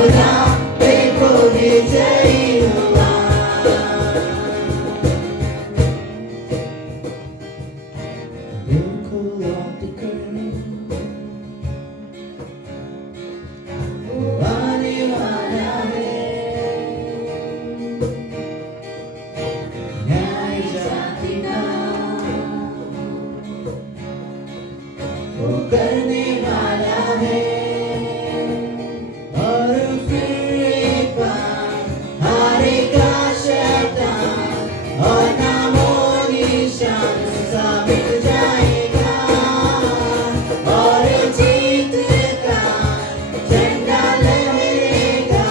खुदा देखो विजयी हुआ। देखो लौट कर वो आने वाला है, न्याय जाति का वो करने वाला है। और फिर एक बार हारेगा शैतान और नामो निशान सा मिट जाएगा। और जीत का झंडा लहरेगा,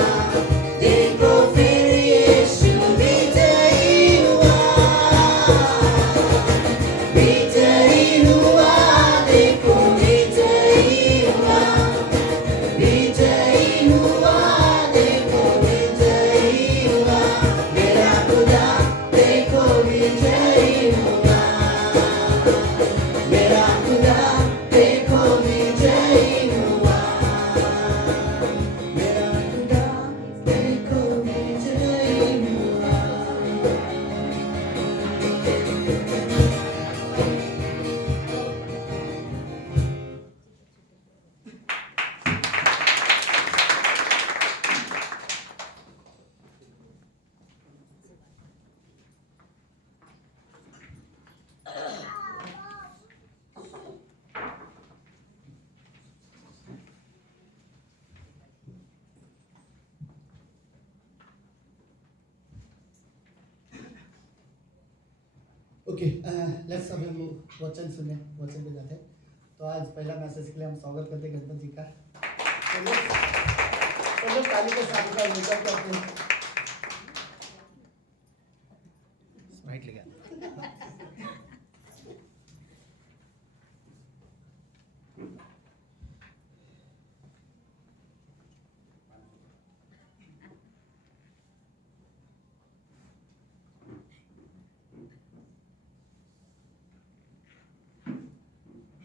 देखो फिर यीशु विजयी हुआ। विजयी हुआ, देखो विजयी हुआ। विजयी हुआ, देखो विजयी हुआ। मेरा खुदा देखो विजयी हुआ। मेरा खुदा देखो विजयी हुआ। मेरा खुदा देखो विजयी हुआ। ओके, लेट्स अब हम वचन सुने, वचन पे जाते हैं। तो आज पहला मैसेज के लिए हम स्वागत करते हैं गणपत जी का। तो लोग ताली के साथ का वेलकम करते हैं। स्माइल लगा।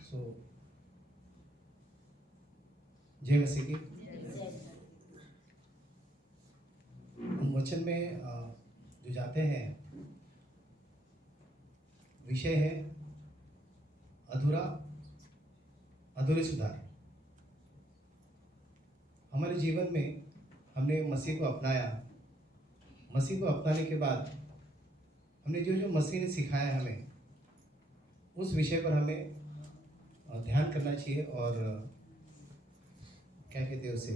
सो जय मसीह की। हम वचन में जो जाते हैं, विषय है अधूरे सुधार। हमारे जीवन में हमने मसीह को अपनाया। मसीह को अपनाने के बाद हमने जो मसीह ने सिखाया हमें, उस विषय पर हमें ध्यान करना चाहिए और क्या कहते हैं उसे,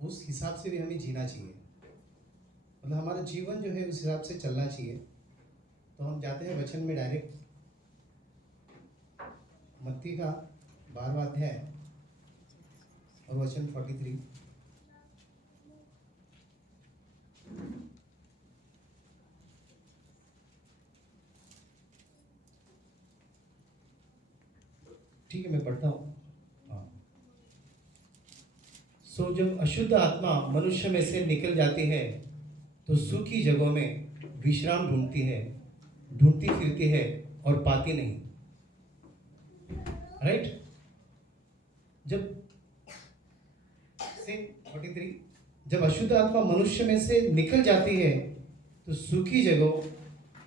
उस हिसाब से भी हमें जीना चाहिए। मतलब हमारा जीवन जो है उस हिसाब से चलना चाहिए। तो हम जाते हैं वचन में डायरेक्ट। मत्ती का 12वां अध्याय और वचन 43। ठीक है, मैं पढ़ता हूँ। सो जब अशुद्ध आत्मा मनुष्य में से निकल जाती है तो सूखी जगहों में विश्राम ढूंढती फिरती है और पाती नहीं। राइट? जब 43, जब अशुद्ध आत्मा मनुष्य में से निकल जाती है तो सूखी जगहों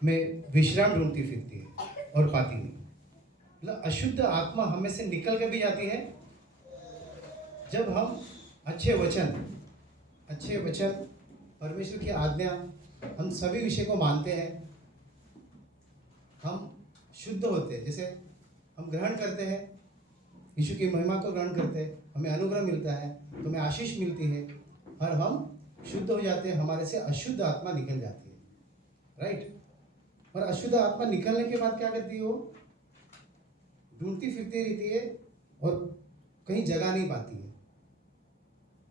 में विश्राम ढूंढती फिरती है और पाती नहीं। मतलब अशुद्ध आत्मा हमें से निकल के भी जाती है जब हम अच्छे वचन परमेश्वर की आज्ञा, हम सभी विषय को मानते हैं, हम शुद्ध होते हैं। जैसे हम ग्रहण करते हैं, यीशु की महिमा को ग्रहण करते हैं, हमें अनुग्रह मिलता है, तो हमें आशीष मिलती है और हम शुद्ध हो जाते हैं। हमारे से अशुद्ध आत्मा निकल जाती है। राइट? और अशुद्ध आत्मा निकलने के बाद क्या करती है? वो ढूंढती फिरती रहती है और कहीं जगह नहीं पाती है।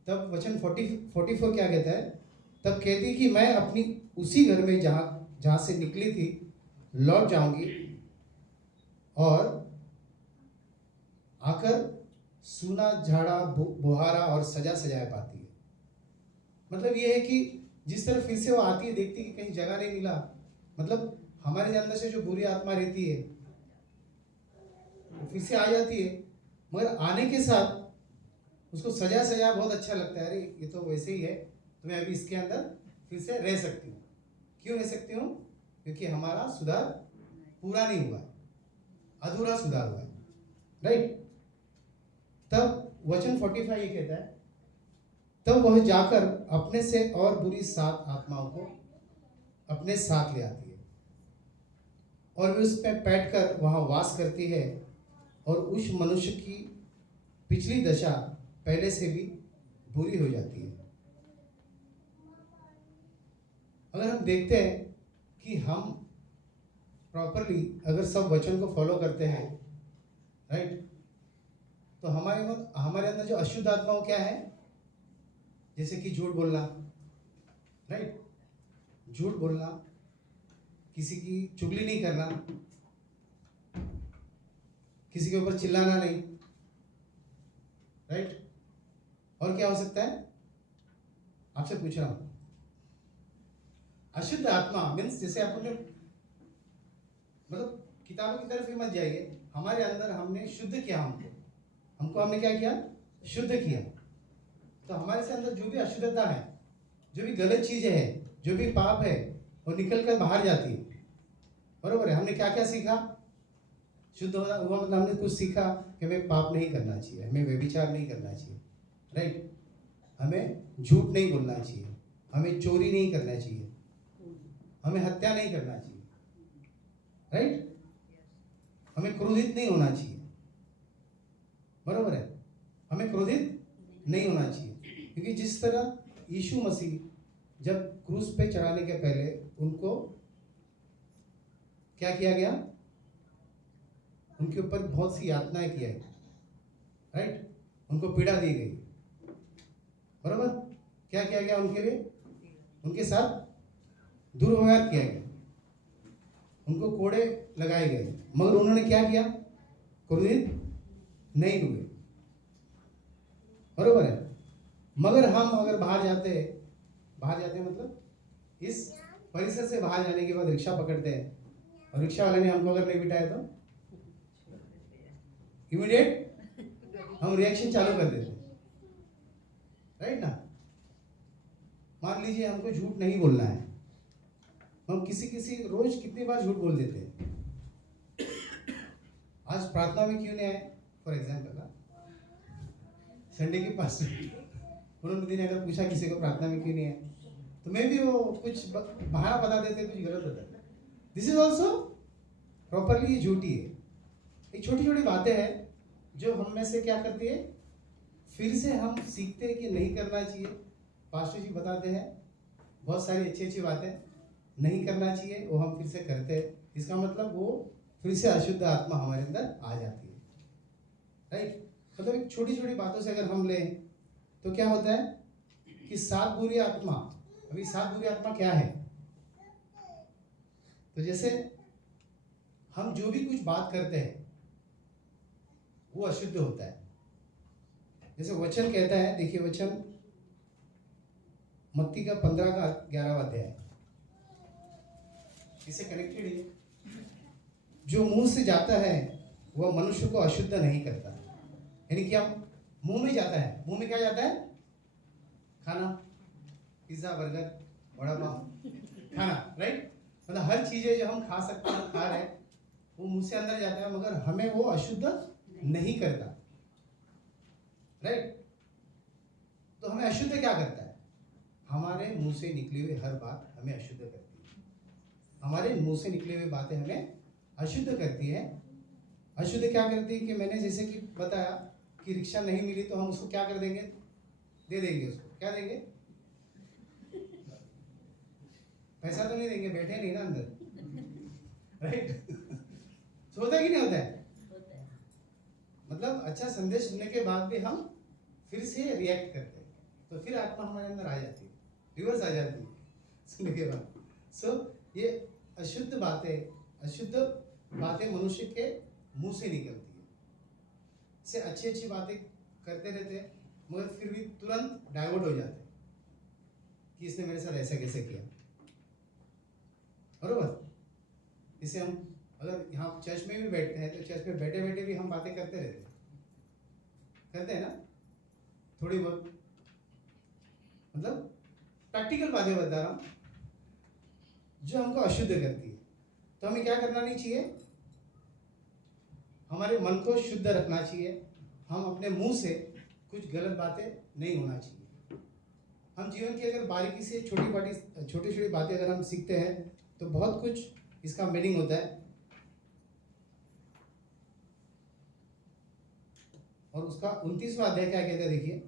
तब वचन 44 क्या कहता है? तब कहती कि मैं अपनी उसी घर में जहाँ से निकली थी लौट जाऊंगी और आकर सूना झाड़ा बुहारा और सजाया पाती है। मतलब ये है कि जिस तरह फिर से वो आती है, देखती कि कहीं जगह नहीं मिला। मतलब हमारे अंदर से जो बुरी आत्मा रहती है वो फिर से आ जाती है, मगर आने के साथ उसको सजा सजा बहुत अच्छा लगता है, अरे ये तो वैसे ही है, तो मैं अभी इसके अंदर फिर से रह सकती हूँ। क्यों रह सकती हूँ? क्योंकि हमारा सुधार पूरा नहीं हुआ, अधूरा सुधार हुआ है, राइट। तब वचन 45 ये कहता है, तब वह जाकर अपने से और बुरी 7 आत्माओं को अपने साथ ले आती है और वे उस पर बैठकर वहां वास करती है, और उस मनुष्य की पिछली दशा पहले से भी बुरी हो जाती है। अगर हम देखते हैं कि हम प्रॉपरली अगर सब वचन को फॉलो करते हैं, राइट, तो हमारे अंदर जो अशुद्ध आत्माओं क्या है, जैसे कि झूठ बोलना, राइट, झूठ बोलना, किसी की चुगली नहीं करना, किसी के ऊपर चिल्लाना नहीं, राइट। और क्या हो सकता है, आपसे पूछ रहा हूं। अशुद्ध आत्मा मीन्स जैसे आपने मतलब किताबों की तरफ ही मत जाइए, हमारे अंदर हमने शुद्ध किया, हमको हमने क्या किया, शुद्ध किया। तो हमारे से अंदर जो भी अशुद्धता है, जो भी गलत चीजें हैं, जो भी पाप है, वो निकल कर बाहर जाती है, बरोबर है। हमने क्या क्या सीखा, शुद्ध हुआ मतलब हमने कुछ सीखा कि हमें पाप नहीं करना चाहिए, हमें व्यभिचार नहीं करना चाहिए, राइट, हमें झूठ नहीं बोलना चाहिए, हमें चोरी नहीं करना चाहिए, हमें हत्या नहीं करना चाहिए, राइट, हमें क्रोधित नहीं होना चाहिए, बरोबर है, हमें क्रोधित नहीं होना चाहिए। क्योंकि जिस तरह यीशु मसीह जब क्रूस पे चढ़ाने के पहले उनको क्या किया गया, उनके ऊपर बहुत सी यातनाएं किया गया, राइट, उनको पीड़ा दी गई, बरोबर। क्या किया गया उनके लिए, उनके साथ दुर्व्यवहार किया गया, उनको कोड़े लगाए गए, मगर उन्होंने क्या किया, क्रोधित नहीं हुए, बरोबर है। मगर हम अगर बाहर जाते मतलब इस परिसर से बाहर जाने के बाद रिक्शा पकड़ते हैं, और रिक्शा वाले ने हमको अगर नहीं बिठाया तो इमीडिएट हम रिएक्शन चालू कर देते हैं, राइट ना। मान लीजिए हमको झूठ नहीं बोलना है, हम किसी रोज कितनी बार झूठ बोल देते हैं। आज प्रार्थना में क्यों नहीं आए, फॉर एग्जाम्पल संडे के पास उन्होंने दिन अगर पूछा किसी को प्रार्थना में क्यों नहीं आए, तो मैं भी वो कुछ बहाना बता देते, कुछ गलत होता है। दिस इज ऑल्सो प्रॉपरली झूठी है। ये छोटी छोटी बातें हैं जो हम में से क्या करती है, फिर से हम सीखते हैं कि नहीं करना चाहिए। पास्टर जी बताते हैं बहुत सारी अच्छी अच्छी बातें नहीं करना चाहिए, वो हम फिर से करते हैं, इसका मतलब वो फिर से अशुद्ध आत्मा हमारे अंदर आ जाती है, राइट। मतलब एक छोटी छोटी बातों से अगर हम लें तो क्या होता है कि 7 बुरी आत्मा, अभी 7 बुरी आत्मा क्या है, तो जैसे हम जो भी कुछ बात करते हैं वो अशुद्ध होता है। जैसे वचन कहता है, देखिए वचन मत्ती का 15 का 11वां अध्याय, इससे कनेक्टेड है। जो मुंह से जाता है वह मनुष्य को अशुद्ध नहीं करता, यानी कि हम मुंह में जाता है, मुंह में क्या जाता है, खाना, पिज्जा, बर्गर, वड़ा पाव, खाना, राइट, मतलब हर चीजें जो हम खा सकते हैं, खा रहे हैं, वो मुंह से अंदर जाता है, मगर हमें वो अशुद्ध नहीं करता, राइट। तो हमें अशुद्ध क्या करता है, हमारे मुंह से निकली हुई हर बात हमें अशुद्ध करती है, हमारे मुंह से निकली हुई बातें हमें अशुद्ध करती है। अशुद्ध क्या करती है कि मैंने जैसे कि बताया कि रिक्शा नहीं मिली तो हम उसको क्या कर देंगे, दे देंगे, उसको क्या देंगे, पैसा तो नहीं देंगे, बैठे नहीं ना अंदर, राइट। तो होता है कि नहीं होता है, मतलब अच्छा संदेश सुनने के बाद भी हम फिर से रिएक्ट करते हैं, तो फिर आत्मा हमारे अंदर आ जाती है, रिवर्स आ जाती है सुनने के बाद। सो ये अशुद्ध बातें मनुष्य के मुंह से निकलती है, से अच्छी अच्छी बातें करते रहते हैं, मगर फिर भी तुरंत डाइवर्ट हो जाते हैं कि इसने मेरे साथ ऐसा कैसे किया, बरोबर। इसे हम अगर यहाँ चर्च में भी बैठते हैं तो चर्च में बैठे बैठे भी हम बातें करते रहते हैं ना, थोड़ी बहुत मतलब प्रैक्टिकल बातें बता रहा हूँ जो हमको अशुद्ध करती है। तो हमें क्या करना नहीं चाहिए, हमारे मन को शुद्ध रखना चाहिए। हम अपने मुंह से कुछ गलत बातें नहीं होना चाहिए। हम जीवन की अगर बारीकी से छोटी छोटी बातें अगर हम सीखते हैं तो बहुत कुछ इसका मीनिंग होता है। और उसका 29वां अध्याय क्या कहता है देखिए,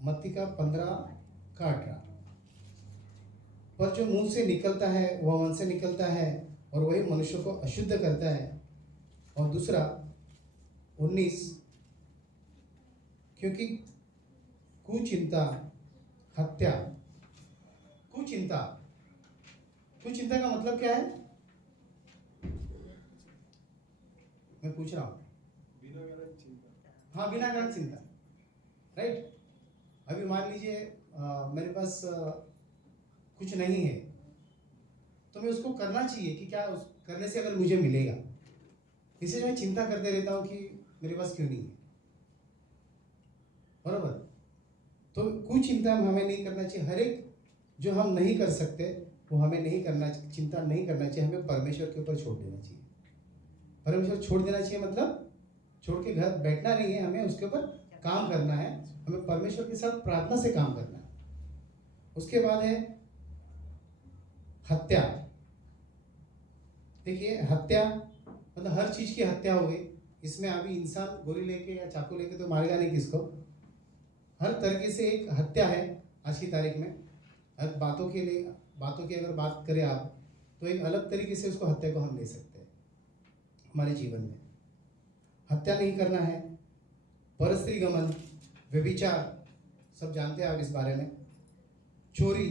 मत्ती का 15 का 18। पर जो मुंह से निकलता है वह मन से निकलता है और वही मनुष्य को अशुद्ध करता है। और दूसरा 19, क्योंकि कुचिंता, हत्या, कुचिंता का मतलब क्या है, मैं पूछ रहा हूँ। हाँ, बिना कारण चिंता, राइट। अभी मान लीजिए मेरे पास कुछ नहीं है तो मैं उसको करना चाहिए कि क्या उस करने से अगर मुझे मिलेगा, इसलिए मैं चिंता करते रहता हूँ कि मेरे पास क्यों नहीं है, बराबर। तो कुछ चिंता हमें नहीं करना चाहिए। हर एक जो हम नहीं कर सकते वो हमें नहीं करना, चिंता नहीं करना चाहिए। हमें परमेश्वर के ऊपर छोड़ देना चाहिए। परमेश्वर छोड़ देना चाहिए मतलब छोड़ के घर बैठना नहीं है, हमें उसके ऊपर काम करना है। हमें परमेश्वर के साथ प्रार्थना से काम करना है। उसके बाद है हत्या। देखिए, हत्या मतलब हर चीज की हत्या हो गई। इसमें अभी इंसान गोली लेके या चाकू लेके तो मारेगा नहीं किसको। हर तरीके से एक हत्या है आज की तारीख में। बातों की अगर बात करें आप तो एक अलग तरीके से उसको हत्या को हम ले सकते हैं हमारे जीवन में। हत्या नहीं करना है, परस्त्री गमन, व्यभिचार, सब जानते हैं आप इस बारे में। चोरी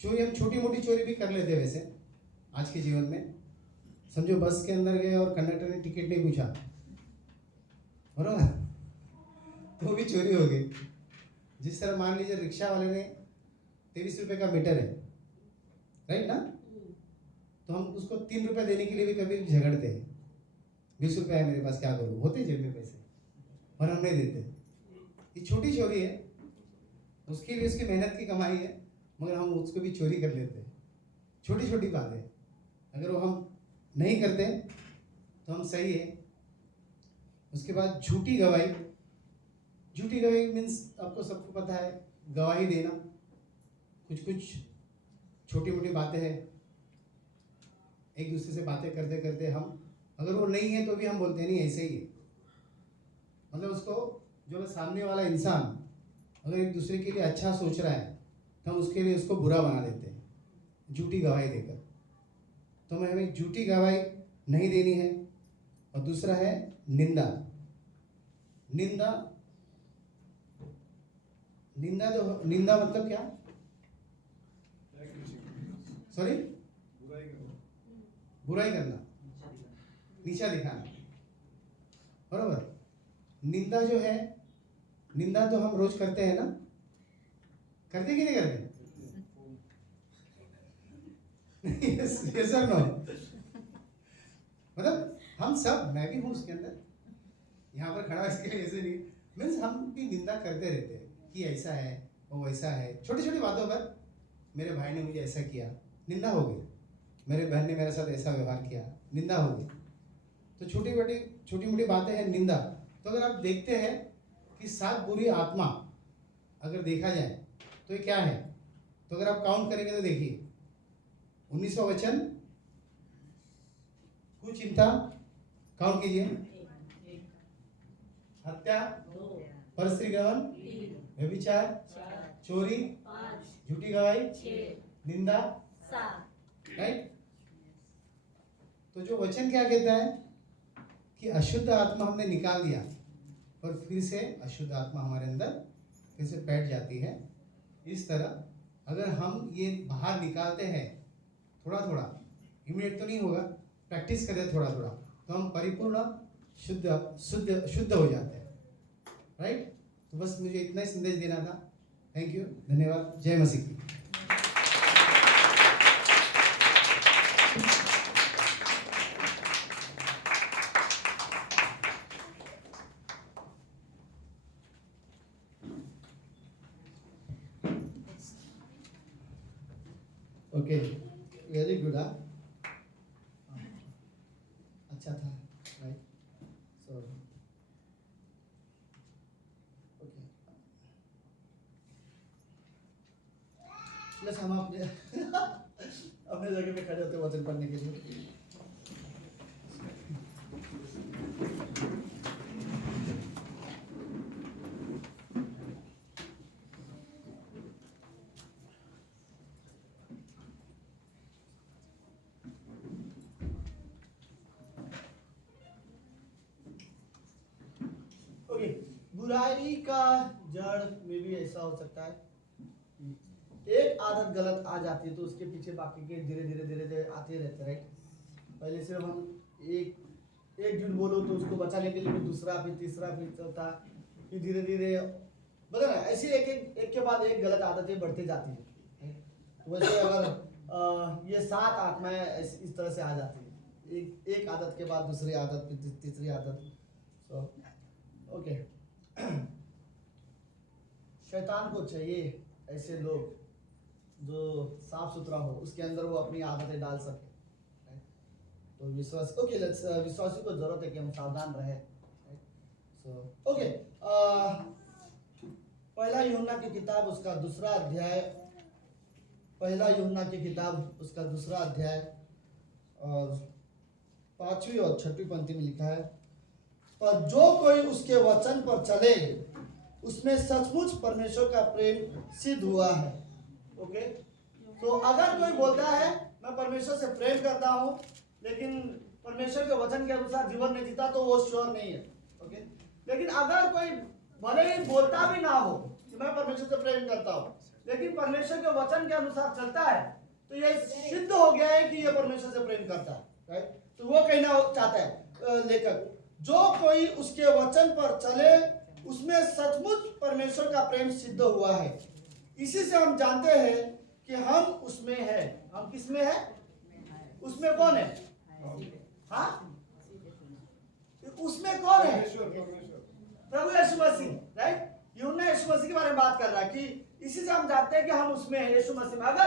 हम छोटी मोटी चोरी भी कर लेते हैं वैसे आज के जीवन में। समझो बस के अंदर गए और कंडक्टर ने टिकट नहीं पूछा, बराबर, तो भी चोरी हो गई। जिस तरह मान लीजिए रिक्शा वाले ने 23 रुपये का मीटर है, राइट ना, तो हम उसको 3 रुपये देने के लिए भी कभी झगड़ते हैं। 20 रुपये है मेरे पास, क्या करूँ, होते जेब में पैसे और हम नहीं देते। ये छोटी चोरी है, उसके लिए उसकी मेहनत की कमाई है, मगर हम उसको भी चोरी कर लेते हैं। छोटी छोटी बातें अगर वो हम नहीं करते तो हम सही है। उसके बाद झूठी गवाही मीन्स आपको सबको पता है, गवाही देना। कुछ छोटी मोटी बातें हैं, एक दूसरे से बातें करते करते हम अगर वो नहीं है तो भी हम बोलते नहीं ऐसे ही है। मतलब उसको जो सामने वाला इंसान अगर एक दूसरे के लिए अच्छा सोच रहा है तो हम उसके लिए उसको बुरा बना देते हैं झूठी गवाही देकर। तो हमें झूठी गवाही नहीं देनी है। और दूसरा है निंदा मतलब क्या, सॉरी, बुराई करना, नीचा दिखाना, बराबर। निंदा जो है, निंदा तो हम रोज करते हैं ना, करते कि नहीं करते? yes or no? मतलब हम सब, मैं भी हूँ उसके अंदर, यहाँ पर खड़ा इसके लिए ऐसे नहीं, मीन्स हम भी निंदा करते रहते हैं कि ऐसा है वो वैसा है। छोटी छोटी बातों पर, मेरे भाई ने मुझे ऐसा किया, निंदा हो गई। मेरे बहन ने मेरे साथ ऐसा व्यवहार किया, निंदा हो गई। तो छोटी मोटी बातें हैं निंदा। तो अगर आप देखते हैं कि 7 बुरी आत्मा अगर देखा जाए तो ये क्या है, तो अगर आप काउंट करेंगे तो देखिए 19वां वचन, कुचिंता, काउंट कीजिए, हत्या, परस्त्री गमन, व्यभिचार, चोरी, झूठी गवाही, निंदा, राइट। तो जो वचन क्या कहता है कि अशुद्ध आत्मा हमने निकाल दिया और फिर से अशुद्ध आत्मा हमारे अंदर फिर से बैठ जाती है। इस तरह अगर हम ये बाहर निकालते हैं थोड़ा थोड़ा, इमीडिएट तो नहीं होगा, प्रैक्टिस करें थोड़ा थोड़ा, तो हम परिपूर्ण शुद्ध हो जाते हैं, राइट। तो बस मुझे इतना ही संदेश देना था। थैंक यू, धन्यवाद, जय मसीह की। ओके वेरी गुड अच्छा था राइट सो ओके प्लस हम अपने अपने जगह पे खड़े होते वचन पढ़ने के लिए ओके बुराई का जड़ में भी ऐसा हो सकता है एक आदत गलत आ जाती है तो उसके पीछे बाकी के धीरे धीरे धीरे धीरे आते रहते हैं राइट पहले सिर्फ हम एक झूठ बोलो तो उसको बचाने के लिए फिर दूसरा फिर तीसरा फिर चौथा फिर धीरे धीरे बता ना ऐसे एक के बाद एक गलत आदतें बढ़ती जाती है वैसे अगर ये 7 आत्माएं इस तरह से आ जाती है एक आदत के बाद दूसरी आदत फिर तीसरी आदत सो ओके शैतान को चाहिए ऐसे लोग जो साफ सुथरा हो उसके अंदर वो अपनी आदतें डाल सके तो विश्वास ओके विश्वासी को जरूरत है कि हम सावधान रहे सो ओके पहला यूहन्ना की किताब उसका दूसरा अध्याय पहला यूहन्ना की किताब उसका दूसरा अध्याय और 5वीं और 6वीं पंक्ति में लिखा है पर जो कोई उसके वचन पर चले उसमें सचमुच परमेश्वर का प्रेम सिद्ध हुआ है ओके तो अगर कोई बोलता है मैं परमेश्वर से प्रेम करता हूं लेकिन परमेश्वर के वचन के अनुसार जीवन नहीं जीता तो वो श्योर नहीं है ओके लेकिन अगर कोई भले ही बोलता भी ना हो कि मैं परमेश्वर से प्रेम करता हूं लेकिन परमेश्वर के वचन के अनुसार चलता है तो ये सिद्ध हो गया है कि ये परमेश्वर से प्रेम करता है राइट तो वो कहना चाहता है लेखक जो कोई उसके वचन पर चले उसमें सचमुच परमेश्वर का प्रेम सिद्ध हुआ है इसी से हम जानते हैं कि हम उसमें है हम किस में है उसमें कौन है हाँ उसमें कौन है प्रभु यीशु मसीह राइट यूहन्ना यीशु मसीह के बारे में बात कर रहा है कि इसी से हम जानते हैं कि हम उसमें हैं यीशु मसीह में अगर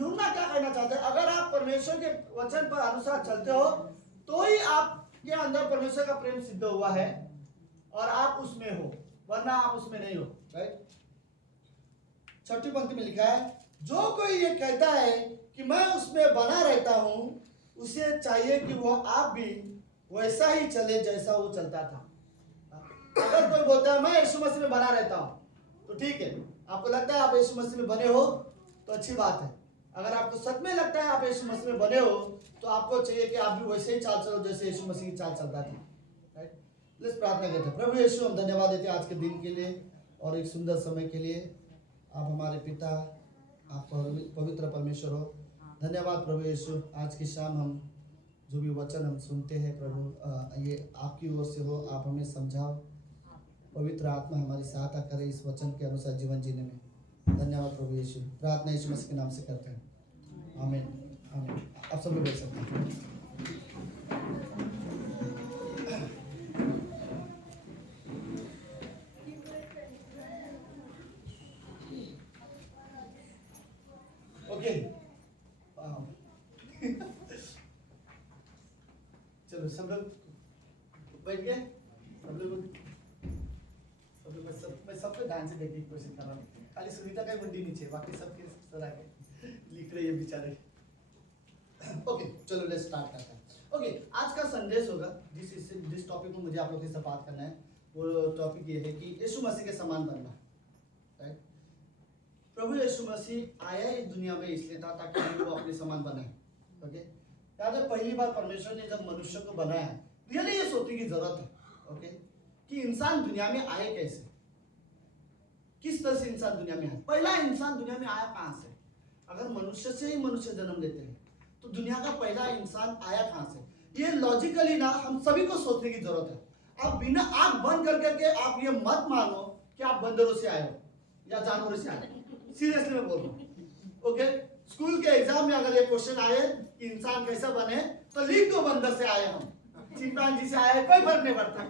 यूहन्ना क्या कहना चाहते हैं अगर आप परमेश्वर के वचन पर अनुसार चलते हो तो ही आपके अंदर परमेश्वर का प्रेम सिद्ध हुआ है और आप उसमें हो वरना आप उसमें नहीं हो राइट 6वीं पंक्ति में लिखा है जो कोई ये कहता है कि मैं उसमें बना रहता हूं उसे चाहिए कि वो आप भी वैसा ही चले जैसा वो चलता था अगर कोई बोलता है मैं यीशु मसीह में बना रहता हूं तो ठीक है आपको लगता है आप यीशु मसीह में बने हो तो अच्छी बात है अगर आपको सच में लगता है आप यीशु मसीह में बने हो तो आपको चाहिए कि आप भी वैसे ही चाल चलो जैसे यीशु मसीह की चाल चलता था राइट लेट्स प्रार्थना करते हैं प्रभु यीशु हम धन्यवाद देते हैं आज के दिन के लिए और एक सुंदर समय के लिए आप हमारे पिता आप पवित्र परमेश्वर हो धन्यवाद प्रभु यीशु आज की शाम हम जो भी वचन हम सुनते हैं प्रभु ये आपकी ओर से हो आप हमें समझाओ पवित्र आत्मा हमारी सहायता करे इस वचन के अनुसार जीवन जीने में धन्यवाद प्रभु यीशु प्रार्थना यीशु मसीह के नाम से करते हैं आमीन आमीन आप सब लोग बैठ सकते हैं ओके चलो सब लोग बैठ गए सब लोग मैं सब पे ध्यान से देखने की कोशिश कर रहा हूँ खाली सुनीता का ही मुंडी नीचे बाकी सबके सदा के लिख रहे हैं बेचारे ओके चलो लेट्स स्टार्ट करते हैं ओके आज का संदेश होगा जिस टॉपिक को मुझे आप लोगों के साथ बात करना है वो टॉपिक ये है कि यीशु मसीह के समान बनना राइट प्रभु यीशु मसीह आया इस दुनिया में इसलिए था ताकि वो अपने समान बनाए ओके याद है पहली बार परमेश्वर ने जब मनुष्य को बनाया रियली ये सोचने की जरूरत है ओके कि इंसान दुनिया में आए कैसे किस तरह से इंसान दुनिया में आया पहला इंसान दुनिया में आया कहां से अगर मनुष्य से ही मनुष्य जन्म लेते हैं तो दुनिया का पहला इंसान आया कहां से ये लॉजिकली ना हम सभी को सोचने की जरूरत है आप बिना आंख बंद करके आप ये मत मानो कि आप बंदरों से आए हो या जानवरों से आए हो सीरियसली मैं बोल रहा हूँ ओके स्कूल के एग्जाम में अगर ये क्वेश्चन आए कि इंसान कैसा बने तो लिख दो बंदर से आए हम चिंपांजी से आए कोई फर्क नहीं पड़ता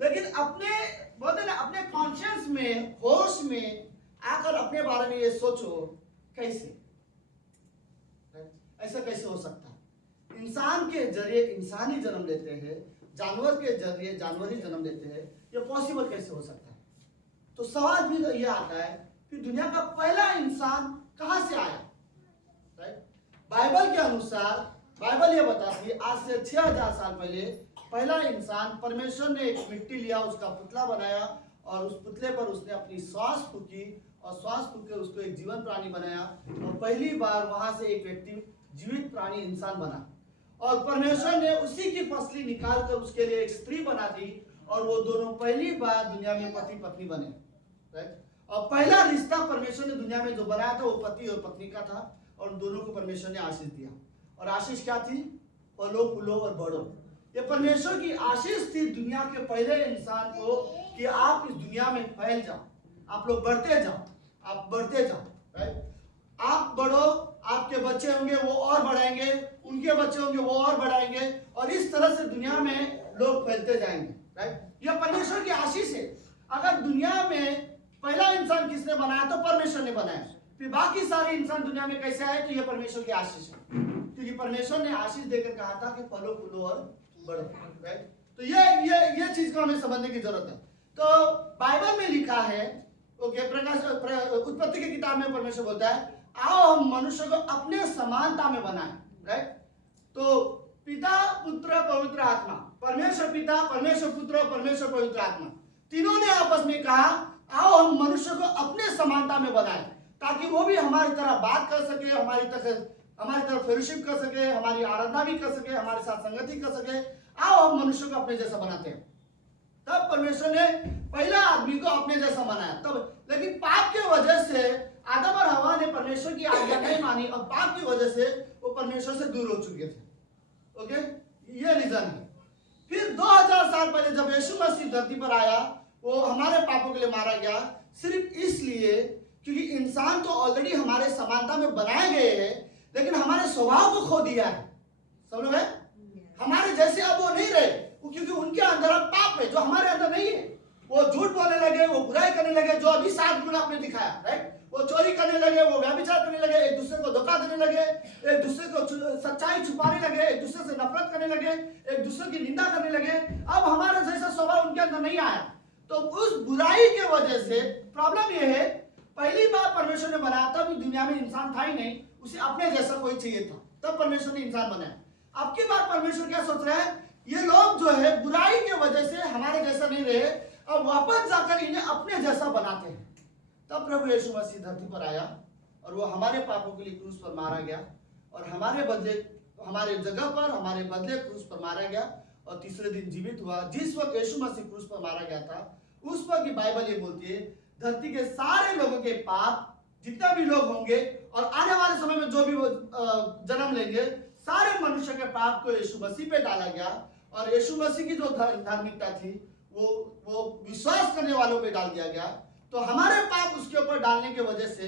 लेकिन अपने बोलते ना अपने कॉन्शियस में होश में आकर अपने बारे में ये सोचो कैसे ऐसा कैसे हो सकता है? इंसान के जरिए इंसान ही जन्म लेते हैं, जानवर के जरिए जानवर ही जन्म लेते हैं, ये पॉसिबल कैसे हो सकता है? तो सवाल भी ये आता है कि दुनिया का पहला इंसान कहां से आया? राइट? बाइबल के अनुसार बाइबल ये बताती है आज से 6000 साल पहले पहला इंसान, परमेश्वर ने एक मिट्टी लिया, उसका पुतला बनाया और उस पुतले पर उसने अपनी श्वास फूकी और श्वास फूक कर उसको एक जीवन प्राणी बनाया और पहली बार वहां से एक व्यक्ति जीवित प्राणी इंसान बना और परमेश्वर ने उसी की फसली निकाल कर उसके लिए एक स्त्री बना दी और वो दोनों पहली बार दुनिया में पति पत्नी बने। राइट? और पहला रिश्ता परमेश्वर ने दुनिया में जो बनाया था वो पति और पत्नी का था और दोनों को परमेश्वर ने आशीष दिया। और आशीष क्या थी? फलो फूलो और बढ़ो। ये परमेश्वर की आशीष थी दुनिया के पहले इंसान को कि आप इस दुनिया में फैल जाओ, आप लोग बढ़ते जाओ, आप बढ़ते जाओ। राइट? आप बढ़ो, आपके बच्चे होंगे वो और बढ़ाएंगे, उनके बच्चे होंगे वो और बढ़ाएंगे और इस तरह से दुनिया में लोग फैलते जाएंगे। राइट? यह परमेश्वर की आशीष है। अगर दुनिया में पहला इंसान किसने बनाया? तो परमेश्वर ने बनाया। फिर बाकी सारे इंसान दुनिया में कैसे आए? तो यह परमेश्वर की आशीष है, क्योंकि परमेश्वर ने आशीष देकर कहा था कि फलो फूलो और बढ़ो। राइट? तो ये चीज को हमें समझने की जरूरत है। तो बाइबल में लिखा है, ओके, उत्पत्ति की किताब में परमेश्वर बोलता है आओ हम मनुष्य को अपने समानता में बनाएं। राइट? तो पिता पुत्र पवित्र आत्मा, परमेश्वर पिता, परमेश्वर पुत्र और परमेश्वर पवित्र आत्मा, तीनों ने आपस में कहा आओ हम मनुष्य को अपने समानता में बनाएं ताकि वो भी हमारी तरह बात कर सके, हमारी तरह फेलोशिप कर सके, हमारी आराधना भी कर सके, हमारे साथ संगति कर सके। आओ हम मनुष्य को अपने जैसा बनाते हैं। तब परमेश्वर ने पहला आदमी को अपने जैसा बनाया। तब लेकिन पाप की वजह से आदम और हवा ने परमेश्वर की आज्ञा नहीं मानी और पाप की वजह से वो परमेश्वर से दूर हो चुके थे। ओके, ये रीजन है। फिर 2000 साल पहले जब यीशु मसीह धरती पर आया, वो हमारे पापों के लिए मारा गया, सिर्फ इसलिए क्योंकि इंसान तो ऑलरेडी हमारे समानता में बनाए गए हैं, लेकिन हमारे स्वभाव को खो दिया है। सब लोग हैं? हमारे जैसे अब वो नहीं रहे, क्योंकि उनके अंदर अब पाप है जो हमारे अंदर नहीं है। वो झूठ बोलने लगे, वो बुराई करने लगे, जो अभी 7 गुण आपने दिखाया। राइट? वो चोरी करने लगे, वो व्यभिचार करने लगे, एक दूसरे को धोखा देने लगे, एक दूसरे को सच्चाई छुपाने लगे, एक दूसरे से नफरत करने लगे, एक दूसरे की निंदा करने लगे। अब हमारा जैसा स्वभाव उनके अंदर नहीं आया। तो उस बुराई के वजह से प्रॉब्लम ये है, पहली बार परमेश्वर ने बनाया तब दुनिया में इंसान था ही नहीं, उसे अपने जैसा कोई चाहिए था, तब परमेश्वर ने इंसान बनाया। अब की बार परमेश्वर क्या सोच रहा है? ये लोग जो है बुराई की वजह से हमारे जैसा नहीं रहे, अब वापस जाकर इन्हें अपने जैसा बनाते हैं। तब प्रभु यीशु मसीह धरती पर आया और वो हमारे पापों के लिए क्रूस पर मारा गया और हमारे बदले, हमारे जगह पर, हमारे बदले क्रूस पर मारा गया और तीसरे दिन जीवित हुआ। जिस वक्त यीशु मसीह क्रूस पर मारा गया था उस वक्त की बाइबल ये बोलती है धरती के सारे लोगों के पाप, जितना भी लोग होंगे और आने वाले समय में जो भी वो जन्म लेंगे, सारे मनुष्य के पाप को यीशु मसीह पे डाला गया और यीशु मसीह की जो धार्मिकता थी वो विश्वास करने वालों पे डाल दिया गया। तो हमारे पाप उसके ऊपर डालने की वजह से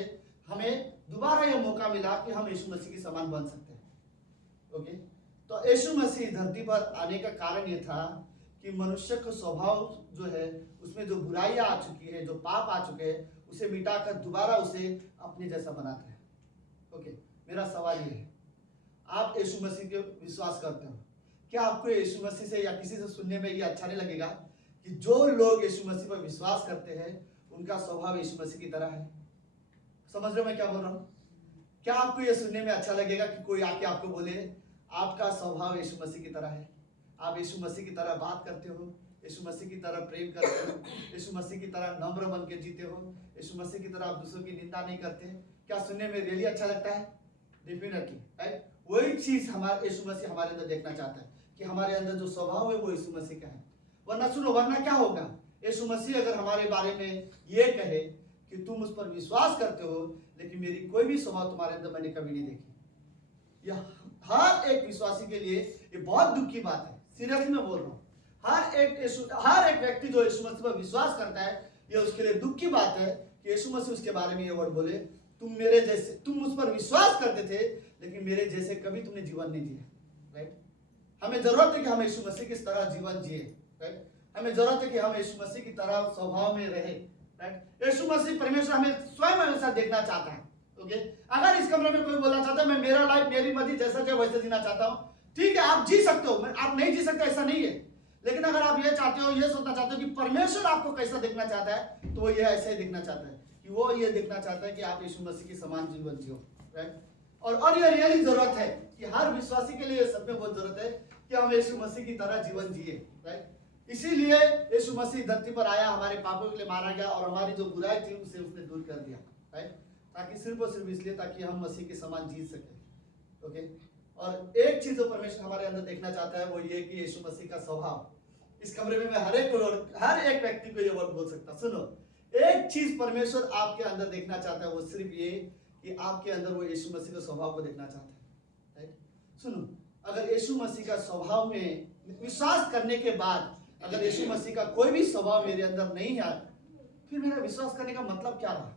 हमें दोबारा यह मौका मिला कि हम यीशु मसीह के समान बन सकते हैं। ओके, तो यीशु मसीह धरती पर आने का कारण ये था कि मनुष्य का स्वभाव जो है उसमें जो बुराइयां आ चुकी है, जो पाप आ चुके हैं, उसे मिटाकर दोबारा उसे अपने जैसा बनाते हैं। ओके, मेरा सवाल ये है, आप यीशु मसीह के विश्वास करते हो? क्या आपको यीशु मसीह से या किसी से सुनने में ये अच्छा नहीं लगेगा कि जो लोग यीशु मसीह पर विश्वास करते हैं उनका स्वभाव यीशु मसीह की तरह है? समझ रहे हो मैं क्या बोल रहा हूँ? क्या आपको ये सुनने में अच्छा लगेगा कि कोई आके आपको बोले आपका स्वभाव यीशु मसीह की तरह है, आप यीशु मसीह की तरह बात करते हो, यीशु मसीह की तरह प्रेम करते हो, यीशु मसीह की तरह नम्र बन के जीते हो, यीशु मसीह की तरह आप दूसरों की निंदा नहीं करते? क्या सुनने में रियली अच्छा लगता है? डेफिनेटली। राइट? वही चीज हमारे यीशु मसीह हमारे अंदर देखना चाहता है कि हमारे अंदर जो स्वभाव है वो यीशु मसीह का है। वरना सुनो, वरना क्या होगा? यीशु मसीह अगर हमारे बारे में ये कहे कि तुम उस पर विश्वास करते हो लेकिन मेरी कोई भी स्वभाव तुम्हारे अंदर मैंने कभी नहीं देखी, यह हर एक विश्वासी के लिए ये बहुत दुख की बात है। सीरियसली मैं बोल रहा हूँ, हर एक व्यक्ति जो यीशु मसीह पर विश्वास करता है, ये उसके लिए दुख की बात है कि यीशु मसीह उसके बारे में ये वर्ड बोले, तुम मेरे जैसे, तुम उस पर विश्वास करते थे लेकिन मेरे जैसे कभी तुमने जीवन नहीं जिया। राइट? हमें जरूरत है कि हम यीशु मसीह की तरह जीवन जिए। राइट? हमें जरूरत है कि हम यीशु मसीह की तरह स्वभाव में रहे। राइट? यीशु मसीह परमेश्वर हमें स्वयं हमेशा देखना चाहता है। ओके, अगर इस कमरे में कोई बोलना चाहता है मैं मेरा लाइफ मेरी मर्जी जैसा चाहे वैसे जीना चाहता हूँ, ठीक है, आप जी सकते हो, आप नहीं जी सकते ऐसा नहीं है। लेकिन अगर आप ये चाहते हो, ये सोचना चाहते हो कि परमेश्वर आपको कैसा देखना चाहता है, तो वो ये ऐसे ही देखना चाहता है कि वो ये देखना चाहता है कि आप यीशु मसीह के समान जीवन जियो, राइट। और ये रियली जरूरत है कि हर विश्वासी के लिए सब में बहुत जरूरत है कि हम यीशु मसीह की तरह जीवन जिए, राइट। इसीलिए यीशु मसीह धरती पर आया, हमारे पापों के लिए मारा गया और हमारी जो बुराई थी उसे उसने दूर कर दिया, राइट। ताकि सिर्फ और सिर्फ इसलिए ताकि हम मसीह के समान जी सके, ओके। और एक चीज जो परमेश्वर हमारे अंदर देखना चाहता है वो ये कि यीशु मसीह का स्वभाव। इस कमरे में मैं हर एक व्यक्ति को ये वर्ड बोल सकता, सुनो, एक चीज परमेश्वर आपके अंदर देखना चाहता है वो सिर्फ ये कि आपके अंदर वो यीशु मसीह के स्वभाव को देखना चाहता है, राइट। सुनो, अगर यीशु मसीह का स्वभाव में विश्वास करने के बाद अगर यीशु मसीह का कोई भी स्वभाव मेरे अंदर नहीं है, फिर मेरा विश्वास करने का मतलब क्या रहा,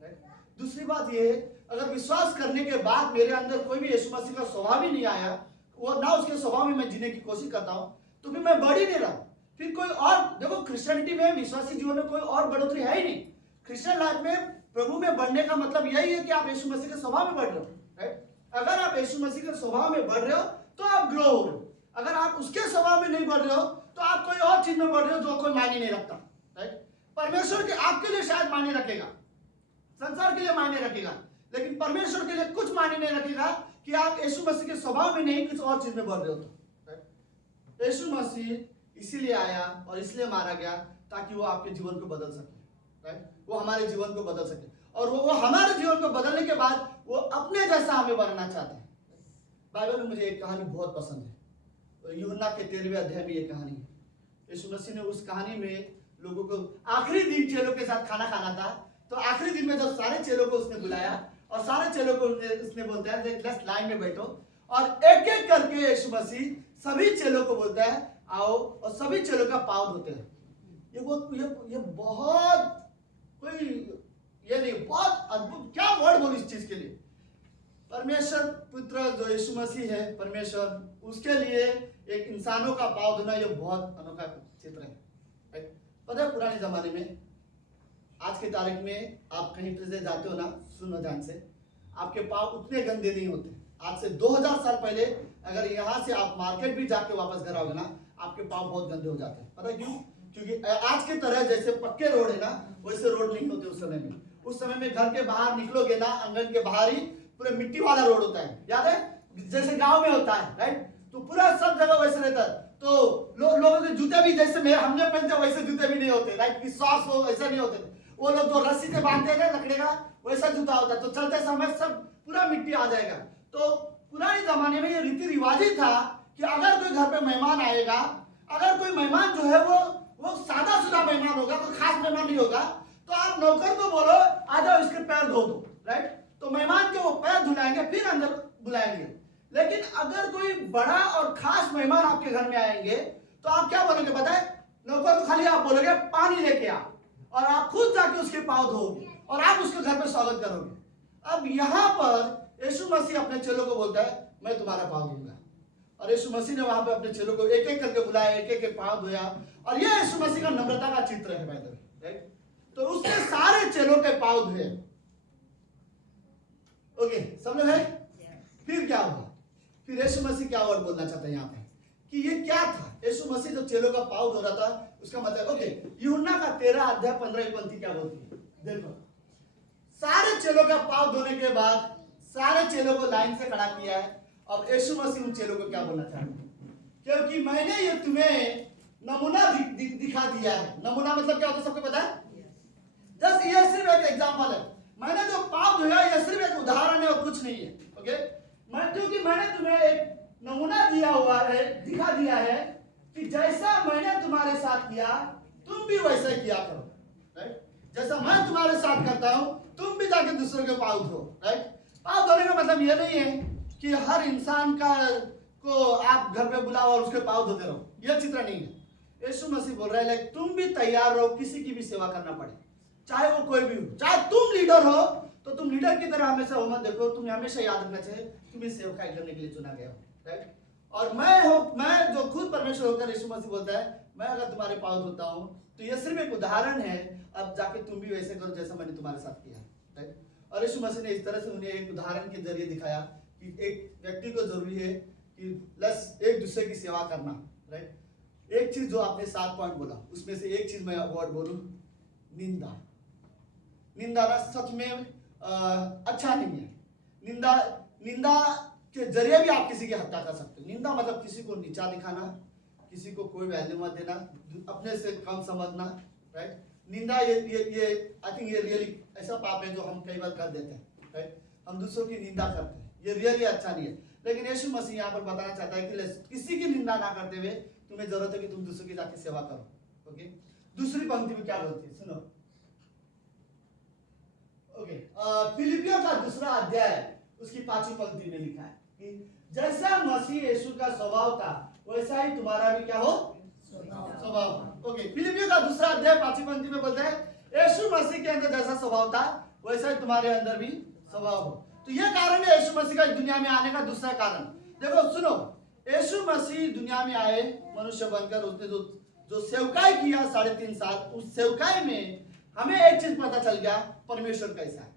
राइट। दूसरी बात ये है, अगर विश्वास करने के बाद मेरे अंदर कोई भी यीशु मसीह का स्वभाव ही नहीं आया, वो ना उसके स्वभाव में मैं जीने की कोशिश करता हूँ, तो फिर मैं बढ़ ही नहीं रहा। फिर कोई और देखो, क्रिश्चियनिटी में, विश्वासी जीवन में कोई और बढ़ोतरी है ही नहीं। क्रिश्चियन लाइफ में प्रभु में बढ़ने का मतलब यही है कि आप यीशु मसीह के स्वभाव में बढ़ रहे हो, राइट। अगर आप यीशु मसीह के स्वभाव में बढ़ रहे हो तो आप ग्रो हो रहे हो। अगर आप उसके स्वभाव में नहीं बढ़ रहे हो तो आप कोई और चीज में बढ़ रहे हो जो कोई मायने नहीं रखता, राइट। परमेश्वर के आपके लिए शायद मायने रखेगा, संसार के लिए मायने रखेगा, लेकिन परमेश्वर के लिए कुछ मायने नहीं रखेगा कि आप यीशु मसीह के स्वभाव में नहीं कुछ और चीज में बढ़ रहे हो तो। यीशु मसीह इसीलिए आया और इसलिए मारा गया ताकि वो आपके जीवन को बदल सके, राइट। वो हमारे जीवन को बदल सके और वो हमारे जीवन को बदलने के बाद वो अपने जैसा हमें बनाना चाहते हैं। बाइबल में मुझे एक कहानी बहुत पसंद है, यूहन्ना के 13वें अध्याय में ये कहानी है। यीशु मसीह ने उस कहानी में लोगों को आखिरी दिन चेलों के साथ खाना खाना था, तो आखिरी दिन में जब सारे चेलों को उसने बुलाया और सारे चेलों को उसने बोलता है जस्ट लाइन में बैठो, और एक एक करके यीशु मसीह सभी चेलों को बोलता है आओ, और सभी चेलों का पाँव धोते हैं। ये बहुत कोई ये नहीं, बहुत अद्भुत, क्या वर्ड बोल इस चीज के लिए। परमेश्वर पुत्र जो यीशु मसीह है, परमेश्वर, उसके लिए एक इंसानों का पाँव धोना ये बहुत अनोखा चित्र है। पता है पुराने जमाने में, आज की तारीख में आप कहीं पर से जाते हो ना, सुनो ध्यान से, आपके पाँव उतने गंदे नहीं होते। आज से 2000 साल पहले अगर यहाँ से आप मार्केट भी जाके वापस घर आओगे ना, आपके पाँव बहुत गंदे हो जाते हैं। पता क्यों? क्योंकि आज की तरह जैसे पक्के रोड है ना, वैसे रोड नहीं होते उस समय में। उस समय में घर के बाहर निकलोगे ना, आंगन के बाहर ही पूरे मिट्टी वाला रोड होता है, याद है, जैसे गांव में होता है, राइट। तो पूरा सब जगह वैसे रहता है। तो लोगों के जूते भी जैसे हमने पहनते वैसे जूते भी नहीं होते, राइट। विश्वास हो ऐसा नहीं होते। वो लोग जो रस्सी से बांधते हैं ना लकड़े का, वैसा जूता होता है। तो चलते समय सब पूरा मिट्टी आ जाएगा। तो पुराने जमाने में ये रीति रिवाज ही था कि अगर कोई घर पे मेहमान आएगा, अगर कोई मेहमान जो है वो सादा सुधा मेहमान होगा, कोई खास मेहमान नहीं होगा, तो आप नौकर को बोलो आ जाओ इसके पैर धो दो, राइट। तो मेहमान के वो पैर धुलाएंगे फिर अंदर बुलाएंगे। लेकिन अगर कोई बड़ा और खास मेहमान आपके घर में आएंगे तो आप क्या बोलोगे पता है? नौकर को खाली आप बोलोगे पानी लेके आ, और आप खुद जाके उसके पाँव धोगे और आप उसके घर पे स्वागत करोगे। अब यहाँ पर यीशु मसीह अपने चेलों को बोलता है मैं तुम्हारा पाँव धोऊंगा, और यीशु मसीह ने वहां पे अपने चेलों को एक एक करके बुलाया, एक एक के पाँव धोया, और यह यीशु मसीह का नम्रता का चित्र है, राइट। तो उसने सारे चेलों के पाँव धोए। ओके, सब लोग है। फिर क्या हुआ? फिर यीशु मसीह क्या वर्ड बोलना चाहता है यहाँ पे कि ये क्या था? यीशु मसीह जो चेलों का पाँव धो रहा था, उसका मतलब ओके, यूहन्ना का 13 अध्याय 15 पंक्ति क्या बोलती है? देखो, सारे चेलों का पाँव धोने के बाद सारे चेलों को लाइन से खड़ा किया है। अब यीशु मसीह उन चेलों को क्या बोलना चाहते हैं? क्योंकि मैंने ये तुम्हें नमूना दिखा दिया है। नमूना मतलब क्या होता है सबको पता है? जस्ट ये सिर्फ एक एग्जांपल है। मैंने जो पाप धोया ये सिर्फ एक उदाहरण है और कुछ नहीं है, ओके। क्योंकि मैंने तुम्हें एक नमूना दिया हुआ है, दिखा दिया है कि जैसा मैंने तुम्हारे साथ किया तुम भी वैसा किया करो, राइट। जैसा मैं तुम्हारे साथ करता हूं तुम भी जाके दूसरों के पाँव धो, राइट। पाँव धोने का मतलब ये नहीं है कि हर इंसान को आप घर पे बुलाओ और उसके पाँव धोते रहो, यह चित्र नहीं है। यीशु मसीह बोल रहा है लाइक तुम भी तैयार रहो किसी की भी सेवा करना पड़े, चाहे वो कोई भी हो। चाहे तुम लीडर हो तो तुम लीडर की तरह हमेशा हो मत देखो, तुम्हें हमेशा याद रखना चाहिए तुम इस सेवकाई करने के लिए चुना गया हो, राइट। और मैं जो खुद परमेश्वर होकर यीशु मसीह बोलता है मैं अगर तुम्हारे पाँव धोता हूँ तो यह सिर्फ एक उदाहरण है, अब जाके तुम भी वैसे करो जैसा मैंने तुम्हारे साथ किया, राइट। और यीशु मसीह ने इस तरह से उन्हें एक उदाहरण के जरिए दिखाया कि एक व्यक्ति को जरूरी है कि एक दूसरे की सेवा करना, राइट। एक चीज जो आपने 7 पॉइंट बोला, उसमें से एक चीज मैं वर्ड बोलूं, निंदा। निंदा ना सच में अच्छा नहीं है। निंदा के जरिए भी आप किसी की हत्या कर सकते हो। निंदा मतलब किसी को नीचा दिखाना, किसी को कोई वैल्यू मत देना, अपने से कम समझना, राइट। निंदा ये आई थिंक ये रियली ऐसा पाप है जो हम कई बार कर देते हैं, राइट। हम दूसरों की निंदा करते हैं, ये रियली अच्छा नहीं है। लेकिन यीशु मसीह यहाँ पर बताना चाहता है कि किसी की निंदा ना करते हुए तुम्हें जरूरत है कि तुम दूसरों की जाके सेवा करो। ओके, दूसरी पंक्ति में क्या बोलती है सुनो। ओके, फिलिपियों का 2 अध्याय उसकी 5वीं पंक्ति में लिखा है कि जैसा मसीह यीशु का स्वभाव था वैसा ही तुम्हारा भी क्या हो, स्वभाव। ओके, फिलिपियों का 2 अध्याय 5वीं पंक्ति में बोलते हैं यीशु मसीह के अंदर जैसा स्वभाव था वैसा ही तुम्हारे अंदर भी स्वभाव हो। तो यह कारण है यीशु मसीह का दुनिया में आने का दूसरा कारण। देखो सुनो, यीशु मसीह दुनिया में आए मनुष्य बनकर, उसने जो सेवकाई किया 3.5 साल, उस सेवकाई में हमें एक चीज पता चल गया, परमेश्वर कैसा है,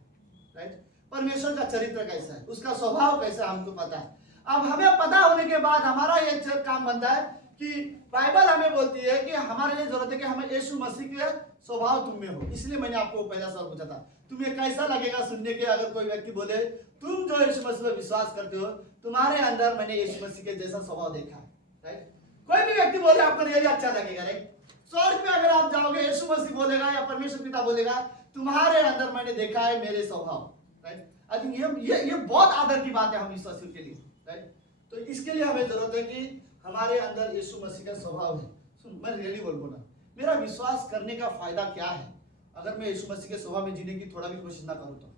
राइट। परमेश्वर का चरित्र कैसा है, उसका स्वभाव कैसा हमको पता है। अब हमें पता होने के बाद हमारा ये काम बनता है कि बाइबल हमें बोलती है कि हमारे लिए जरूरत है कि हमें यीशु मसीह के स्वभाव तुम में हो। इसलिए मैंने आपको पहला सवाल पूछा था, तुम्हें कैसा लगेगा सुनने के अगर कोई व्यक्ति बोले तुम जो यीशु मसीह पर विश्वास करते हो तुम्हारे अंदर मैंने यीशु मसीह के जैसा स्वभाव देखा है, राइट। कोई भी व्यक्ति बोले आपको रियली अच्छा लगेगा, राइट। स्वर्ग में अगर आप जाओगे यीशु मसीह बोलेगा या परमेश्वर पिता बोलेगा तुम्हारे अंदर मैंने देखा है मेरे स्वभाव, राइट। आई थिंक ये बहुत आदर की बात है हम विश्वासियों के लिए, राइट। तो इसके लिए हमें जरूरत है कि हमारे अंदर यीशु मसीह का स्वभाव है। सुन, मैं रियली बोलूंगा, मेरा विश्वास करने का फायदा क्या है अगर मैं यीशु मसीह के स्वभाव में जीने की थोड़ा भी कोशिश ना करूं तो?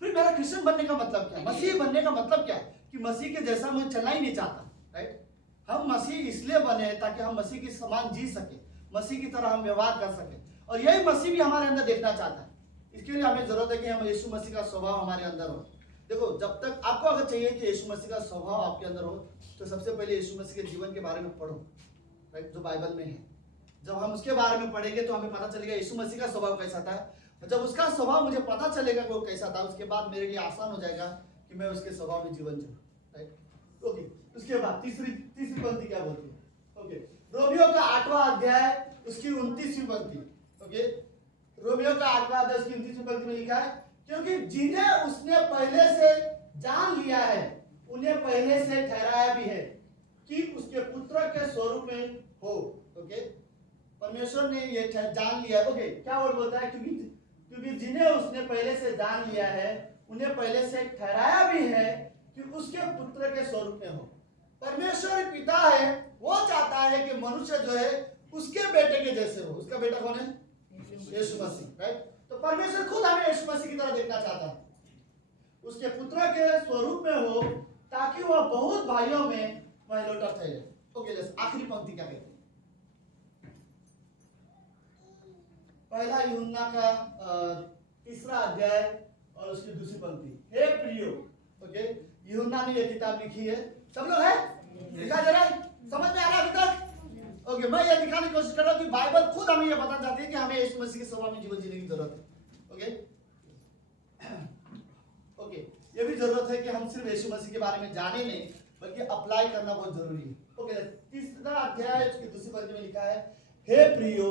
फिर मेरा क्रिश्चियन बनने का मतलब क्या है, मसीह बनने का मतलब क्या है कि मसीह के जैसा मैं चलना ही नहीं चाहता, राइट। हम मसीह इसलिए बने ताकि हम मसीह के समान जी सके, मसीह की तरह हम व्यवहार कर सके, और यही मसीह भी हमारे अंदर देखना चाहता है। इसके लिए हमें जरूरत है कि हम यीशु मसीह का स्वभाव हमारे अंदर हो। देखो, जब तक आपको अगर चाहिए कि यीशु मसीह का स्वभाव आपके अंदर हो तो सबसे पहले यीशु मसीह के जीवन के बारे में पढ़ो, राइट, जो बाइबल में है। जब हम उसके बारे में पढ़ेंगे तो हमें पता चलेगा यीशु मसीह का स्वभाव कैसा था। जब उसका स्वभाव मुझे पता चलेगा कि वो कैसा था, उसके बाद मेरे लिए आसान हो जाएगा कि मैं उसके स्वभाव में जीवन जीऊं, राइट। ओके, उसके बाद तीसरी पंक्ति क्या बोलती है? ओके, रोमियो का 8वां अध्याय उसकी 29वीं पंक्ति। ओके, रोमियो का 8वां अध्याय उसकी 29वीं पंक्ति में लिखा है क्योंकि जिन्हें उसने पहले से जान लिया है उन्हें पहले से ठहराया भी है कि उसके पुत्र के स्वरूप में हो। ओके, परमेश्वर ने ये जान लिया। ओके, क्या वर्ड बोलता है? क्योंकि जिन्हें उसने पहले से जान लिया है उन्हें पहले से ठहराया भी है कि उसके पुत्र के स्वरूप में हो। परमेश्वर पिता है, वो चाहता है कि मनुष्य जो है उसके बेटे के जैसे हो। उसका बेटा कौन है? यीशु मसीह, राइट। तो परमेश्वर खुद हमें यीशु मसीह की तरह देखना चाहता है, उसके पुत्र के स्वरूप में हो ताकि वह बहुत भाइयों में महिलोटा ठहरे। ओके, आखिरी पंक्ति क्या कहते हैं? पहला यूहन्ना का 3रा अध्याय और उसकी 2री पंक्ति। हे प्रियो, ओके, यूहन्ना ने यह किताब लिखी है। सब लोग है? दिखा दे रहा है? समझ में आ रहा है अभी तक? ओके, मैं ये दिखाने की कोशिश कर रहा हूँ कि बाइबल खुद हमें ये बताना चाहती है कि हमें यीशु मसीह के स्वभाव में जीवन जीने की जरूरत है। ओके, ओके, ये भी जरूरत है कि हम सिर्फ यीशु मसीह के बारे में जाने नहीं बल्कि अप्लाई करना बहुत जरूरी है। ओके, 3रा अध्याय उसकी 2री पंक्ति में लिखा है, हे प्रियो,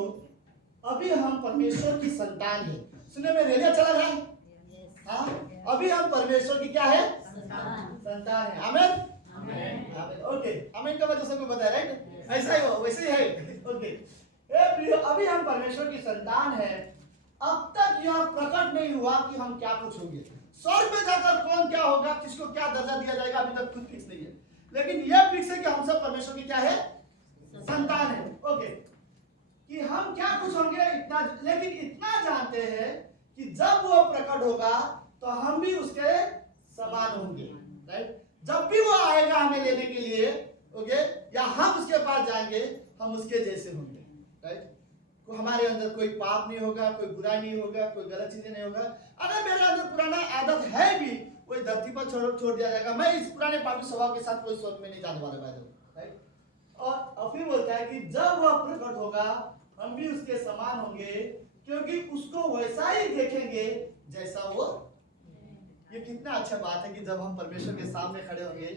अभी हम परमेश्वर की संतान हैं। सुनने में रेडियो चला रहा है? हाँ, अभी हम परमेश्वर की क्या है? संतान है। आमीन, आमीन। ओके, आमीन का मतलब सबको पता है, राइट? ऐसा ही हो, वैसे ही है। ओके, हे प्रियो, अभी हम परमेश्वर की संतान हैं, अब तक यह प्रकट नहीं हुआ कि हम क्या कुछ होंगे। स्वर्ग में जाकर कौन क्या होगा, किसको क्या दर्जा दिया जाएगा, अभी तक कुछ फिक्स नहीं है। लेकिन यह फिक्स है कि हम सब परमेश्वर की क्या है? संतान है। ओके, कि हम क्या कुछ होंगे इतना, लेकिन इतना जानते हैं कि जब वो प्रकट होगा तो हम भी उसके समान होंगे, राइट। जब भी वो आएगा हमें लेने के लिए, ओके, या हम उसके पास जाएंगे, हम उसके जैसे होंगे, राइट। हमारे अंदर कोई पाप नहीं होगा, कोई बुराई नहीं होगा, कोई गलत चीजें नहीं होगा। अगर मेरे अंदर पुराना आदत है भी, कोई धरती पर छोड़ दिया जाएगा। मैं इस पुराने पापी स्वभाव के साथ कोई स्वर्ग में नहीं जाने वाला, राइट। और फिर बोलता है कि जब वह प्रकट होगा हम भी उसके समान होंगे, क्योंकि उसको वैसा ही देखेंगे जैसा वो ये कितना अच्छा बात है कि जब हम परमेश्वर के सामने खड़े होंगे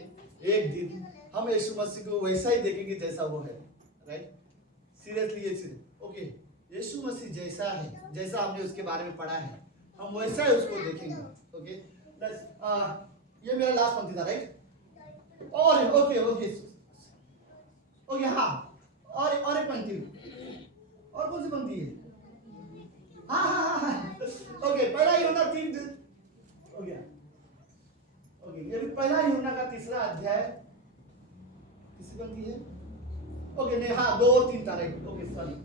एक दिन हम यीशु मसीह को वैसा ही देखेंगे जैसा वो है, राइट? सीरियसली ये चीज, ओके, यीशु मसीह जैसा है, जैसा हमने उसके बारे में पढ़ा है, हम वैसा ही उसको देखेंगे, ओके। ये मेरा लास्ट पंक्ति था, राइट? और ओके ओके ओके, हाँ, और एक पंक्ति, और कौन सी पंक्ति है? हाँ हाँ हाँ हाँ, ओके, पहला यूहन्ना 3 हो गया, ओके, ये भी पहला यूहन्ना का 3रा अध्याय, किसी पंक्ति है? ओके, नहीं, हाँ, 2 और 3 था, राइट? ओके, सॉरी,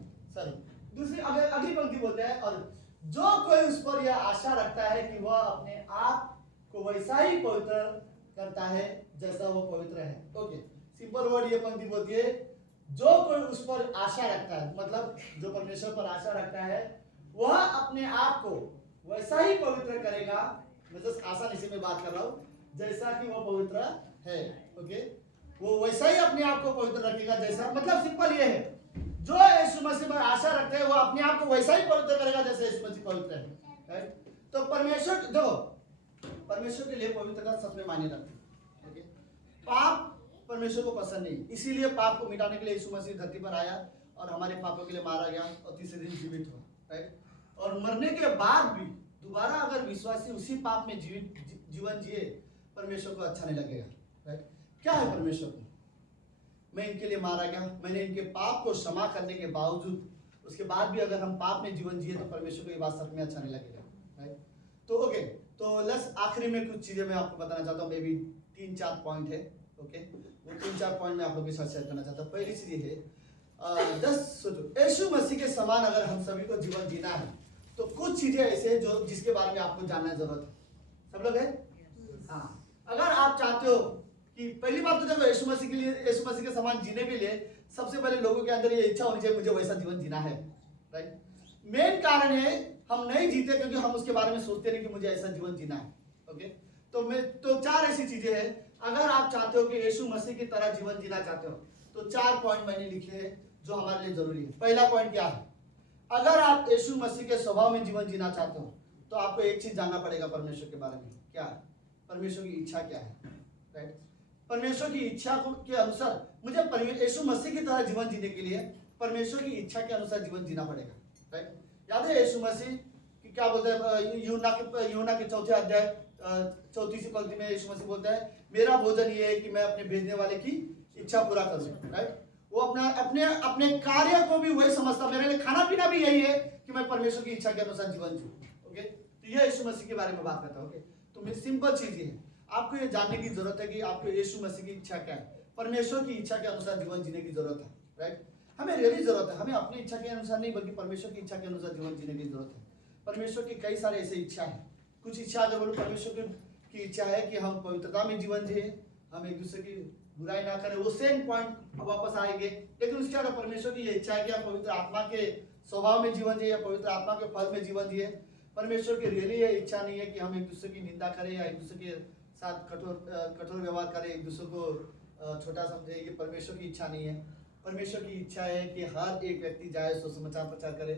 दूसरी अगली पंक्ति बोलते हैं, और जो कोई उस पर यह आशा रखता है कि वह अपने आप को वैसा ही पवित्र करता है जैसा वो पवित्र है, ओके। सिंपल वर्ड ये पंक्ति बोलती है, जो कोई उस पर आशा रखता है, मतलब जो परमेश्वर पर आशा रखता है वह अपने आप को वैसा ही पवित्र करेगा, मैं जस्ट आसान इसी में बात कर रहा हूँ, जैसा कि वो पवित्र है, ओके। वो वैसा ही अपने आप को पवित्र रखेगा जैसा, मतलब सिंपल ये है, जो यीशु मसीह पर आशा रखते हैं वो अपने आप को वैसा ही पवित्र करेगा जैसे यीशु मसीह पवित्र है, राइट? तो परमेश्वर, देखो, परमेश्वर के लिए पवित्रता सच में मायने रखती है, ओके। पाप परमेश्वर को पसंद नहीं, इसीलिए पाप को मिटाने के लिए यीशु मसीह धरती पर आया और हमारे पापों के लिए मारा गया और तीसरे दिन जीवित हुआ, राइट? और मरने के बाद भी दोबारा अगर विश्वासी उसी पाप में जीवन जिए, परमेश्वर को अच्छा नहीं लगेगा, राइट? क्या है परमेश्वर को? मैं इनके लिए मारा गया, मैंने इनके पाप को क्षमा करने के बावजूद, उसके बाद भी अगर हम पाप में जीवन जिए तो परमेश्वर को ये बात सच में अच्छा नहीं लगेगा, राइट? तो ओके, तो लेट्स आखिरी में कुछ चीजें मैं आपको बताना चाहता हूँ, मे बी 3-4 पॉइंट है, ओके। वो 3-4 पॉइंट मैं आप लोगों के साथ शेयर करना चाहता हूँ। पहली चीज ये है, 10 सोचो, यीशु मसीह के समान अगर हम सभी को जीवन जीना है तो कुछ चीजें ऐसे हैं जो जिसके बारे में आपको जानना जरूरत है। सब लोग है? हाँ, अगर आप चाहते हो कि पहली बात तो देखो, यीशु मसीह के लिए, यीशु मसीह के समान जीने के लिए सबसे पहले लोगों के अंदर ये इच्छा होनी चाहिए, मुझे वैसा जीवन जीना है, राइट? मेन कारण है हम नहीं जीते क्योंकि हम उसके बारे में सोचते नहीं कि मुझे ऐसा जीवन जीना है, ओके। तो 4 ऐसी चीजें हैं, अगर आप चाहते हो कि यीशु मसीह की तरह जीवन जीना चाहते हो तो 4 पॉइंट मैंने लिखे हैं जो हमारे लिए जरूरी है। पहला पॉइंट क्या है? अगर आप यीशु मसीह के स्वभाव में जीवन जीना चाहते हो तो आपको एक चीज जानना पड़ेगा परमेश्वर के बारे में। क्या है? परमेश्वर की इच्छा क्या है, राइट? परमेश्वर की इच्छा के अनुसार मुझे यीशु मसीह की तरह जीवन जीने के लिए परमेश्वर की इच्छा के अनुसार जीवन जीना पड़ेगा, राइट? याद है यीशु मसीह कि क्या बोलते हैं? यूहन्ना के 4थे अध्याय 34 पंक्ति में यीशु मसीह बोलता है, मेरा भोजन ये है कि मैं अपने भेजने वाले की इच्छा पूरा करूं, राइट? वो अपने कार्य को भी वही समझता, मेरे लिए खाना पीना भी यही है कि मैं परमेश्वर की इच्छा के अनुसार जीवन जीऊं, ओके। तो ये यीशु मसीह के बारे में बात करता हूं, ओके। तो मेरी सिंपल चीज ये है, आपको ये जानने की जरूरत है कि आपको यीशु मसीह की इच्छा क्या है, परमेश्वर की इच्छा के अनुसार जीवन जीने की जरूरत है, राइट? हमें रियली जरूरत है, हमें अपनी इच्छा के अनुसार नहीं बल्कि परमेश्वर की इच्छा के अनुसार जीवन जीने की जरूरत है। परमेश्वर की कई सारे ऐसे इच्छा है, कुछ इच्छा अगर बोलो परमेश्वर की इच्छा है कि हम पवित्रता में जीवन जिए, हम एक दूसरे की बुराई ना करें, वो सेम पॉइंट वापस आएंगे। लेकिन उसके अलावा परमेश्वर की ये इच्छा है कि आप पवित्र आत्मा के स्वभाव में जीवन जिए, पवित्र आत्मा के फल में जीवन जिए। परमेश्वर की रियली ये इच्छा नहीं है कि हम एक दूसरे की निंदा करें या एक दूसरे के साथ कठोर व्यवहार करें, एक दूसरे को छोटा समझे, ये परमेश्वर की इच्छा नहीं है। परमेश्वर की इच्छा है कि हर एक व्यक्ति जाए, सुसमाचार प्रचार करे।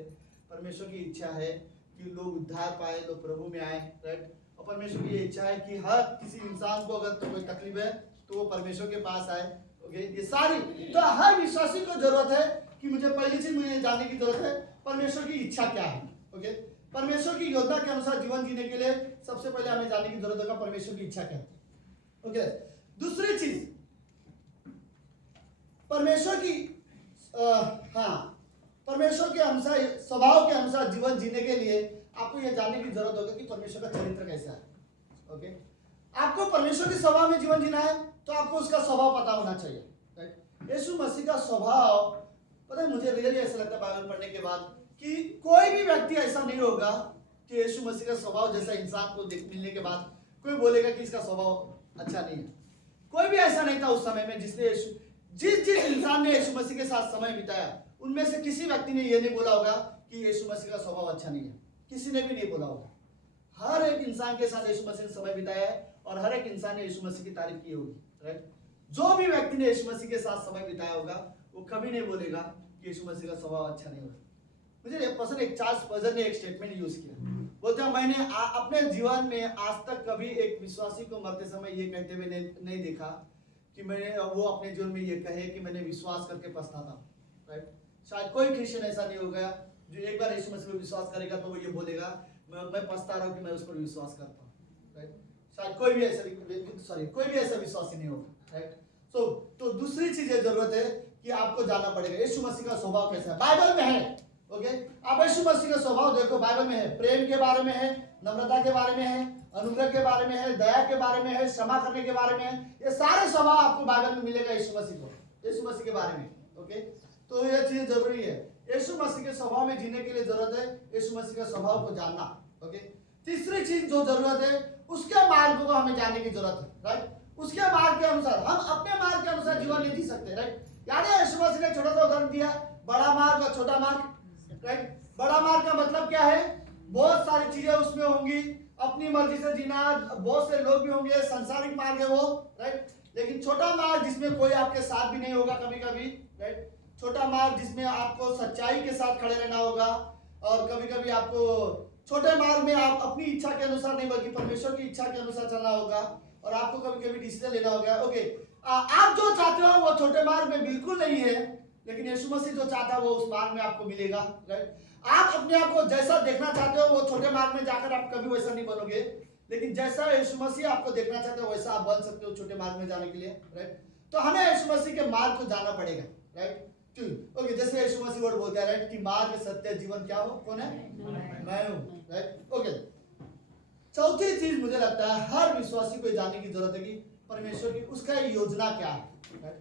परमेश्वर की इच्छा है कि लोग उद्धार पाए, लोग प्रभु में आए, राइट? और परमेश्वर की ये इच्छा है कि हर किसी इंसान को अगर तो कोई तकलीफ है तो वो परमेश्वर के पास आए, ओके। ये सारी, तो हर विश्वासी को जरूरत है कि मुझे पहली चीज मुझे जानने की जरूरत है परमेश्वर की इच्छा क्या है, ओके। परमेश्वर की योजना के अनुसार जीवन जीने के लिए सबसे पहले हमें जानने की जरूरत होगा परमेश्वर की इच्छा क्या है, ओके। दूसरी चीज, परमेश्वर की परमेश्वर के अनुसार, स्वभाव के अनुसार जीवन जीने के लिए आपको यह जानने की जरूरत होगी कि परमेश्वर का चरित्र कैसा है, ओके। आपको परमेश्वर के स्वभाव में जीवन जीना है तो आपको उसका स्वभाव पता होना चाहिए, राइट? यीशु मसीह का स्वभाव, पता है मुझे रियली ऐसा लगता है बाइबल पढ़ने के बाद कि कोई भी व्यक्ति ऐसा नहीं होगा कि यीशु मसीह का स्वभाव जैसा इंसान को मिलने के बाद कोई बोलेगा कि इसका स्वभाव अच्छा नहीं है। कोई भी ऐसा नहीं था उस समय में जिसने जिस इंसान ने यीशु मसीह के साथ समय बिताया उनमें से किसी व्यक्ति ने यह नहीं बोला होगा कि यीशु मसीह का स्वभाव अच्छा नहीं है। किसी ने भी नहीं बोला होगा। हर एक इंसान के साथ यीशु मसीह ने समय बिताया है और हर एक इंसान ने यीशु मसीह की तारीफ की होगी, राइट? जो भी व्यक्ति ने यीशु मसीह के साथ समय बिताया होगा वो कभी नहीं बोलेगा कि यीशु मसीह का स्वभाव अच्छा नहीं होगा। मुझे पसंद एक चार्ल्स स्पर्जर ने एक स्टेटमेंट यूज किया। बोलते हैं मैंने अपने जीवन में आज तक कभी एक विश्वासी को मरते समय ये कहते हुए नहीं देखा कि मैंने वो अपने जीवन में ये कहे कि मैंने विश्वास करके पछताता। राइट, शायद कोई क्रिश्चियन ऐसा नहीं होगा जो एक बार यीशु मसीह पर विश्वास करेगा तो वो ये बोलेगा मैं पछता रहा हूँ कि मैं उस पर विश्वास करता हूँ। राइट, शायद कोई भी ऐसा विश्वासी नहीं होगा। राइट, तो दूसरी चीज ये जरूरत है कि आपको जानना पड़ेगा यीशु मसीह का स्वभाव कैसा है। बाइबल में है, ओके, आप यीशु मसीह का स्वभाव देखो, बाइबल में है, प्रेम के बारे में है, नम्रता के बारे में है, अनुग्रह के बारे में है, दया के बारे में है, क्षमा करने के बारे में है। ये सारे स्वभाव आपको बाइबल में मिलेगा यीशु मसीह के बारे में। ओके, तो ये चीज जरूरी है, यीशु मसीह के स्वभाव में जीने के लिए जरूरत है यीशु मसीह के स्वभाव को जानना। ओके, तीसरी चीज जो जरूरत है उसके मार्ग को हमें जानने की जरूरत है। राइट, उसके मार्ग के अनुसार हम अपने मार्ग के अनुसार जीवन नहीं जी सकते। राइट, यानी यीशु मसीह ने छोटा सा उदाहरण दिया, बड़ा मार्ग और छोटा मार्ग। राइट, बड़ा मार्ग का मतलब क्या है, बहुत सारी चीजें उसमें होंगी, अपनी मर्जी से जीना, बहुत से लोग भी होंगे, सांसारिक मार्ग है वो। राइट, लेकिन छोटा मार्ग जिसमें कोई आपके साथ भी नहीं होगा कभी कभी। राइट, छोटा मार्ग जिसमें आपको सच्चाई के साथ खड़े रहना होगा, और कभी कभी आपको छोटे मार्ग में आप अपनी इच्छा के अनुसार नहीं बल्कि परमेश्वर की इच्छा के अनुसार चलना होगा, और आपको कभी कभी डिसीजन लेना होगा। ओके, आप जो चाहते हो वो छोटे मार्ग में बिल्कुल नहीं है, लेकिन यीशु मसीह जो चाहता है वो उस मार्ग में आपको मिलेगा। राइट, आप अपने आप को जैसा देखना चाहते हो वो छोटे मार्ग में जाकर आप कभी वैसा नहीं बनोगे, लेकिन जैसा यीशु मसीह आपको देखना चाहते हो वैसा आप बन सकते हो छोटे मार्ग में जाने के लिए। राइट, तो हमें यीशु मसीह के मार्ग को जानना पड़ेगा। राइट, ओके, जैसे यीशु मसीह वर्ड बोलता है, राइट, कि मार्ग, सत्य, जीवन क्या हो, कौन है, मैं हूं। राइट, ओके, चौथी चीज मुझे लगता है हर विश्वासी को जानने की जरूरत है कि परमेश्वर की उसका योजना क्या है।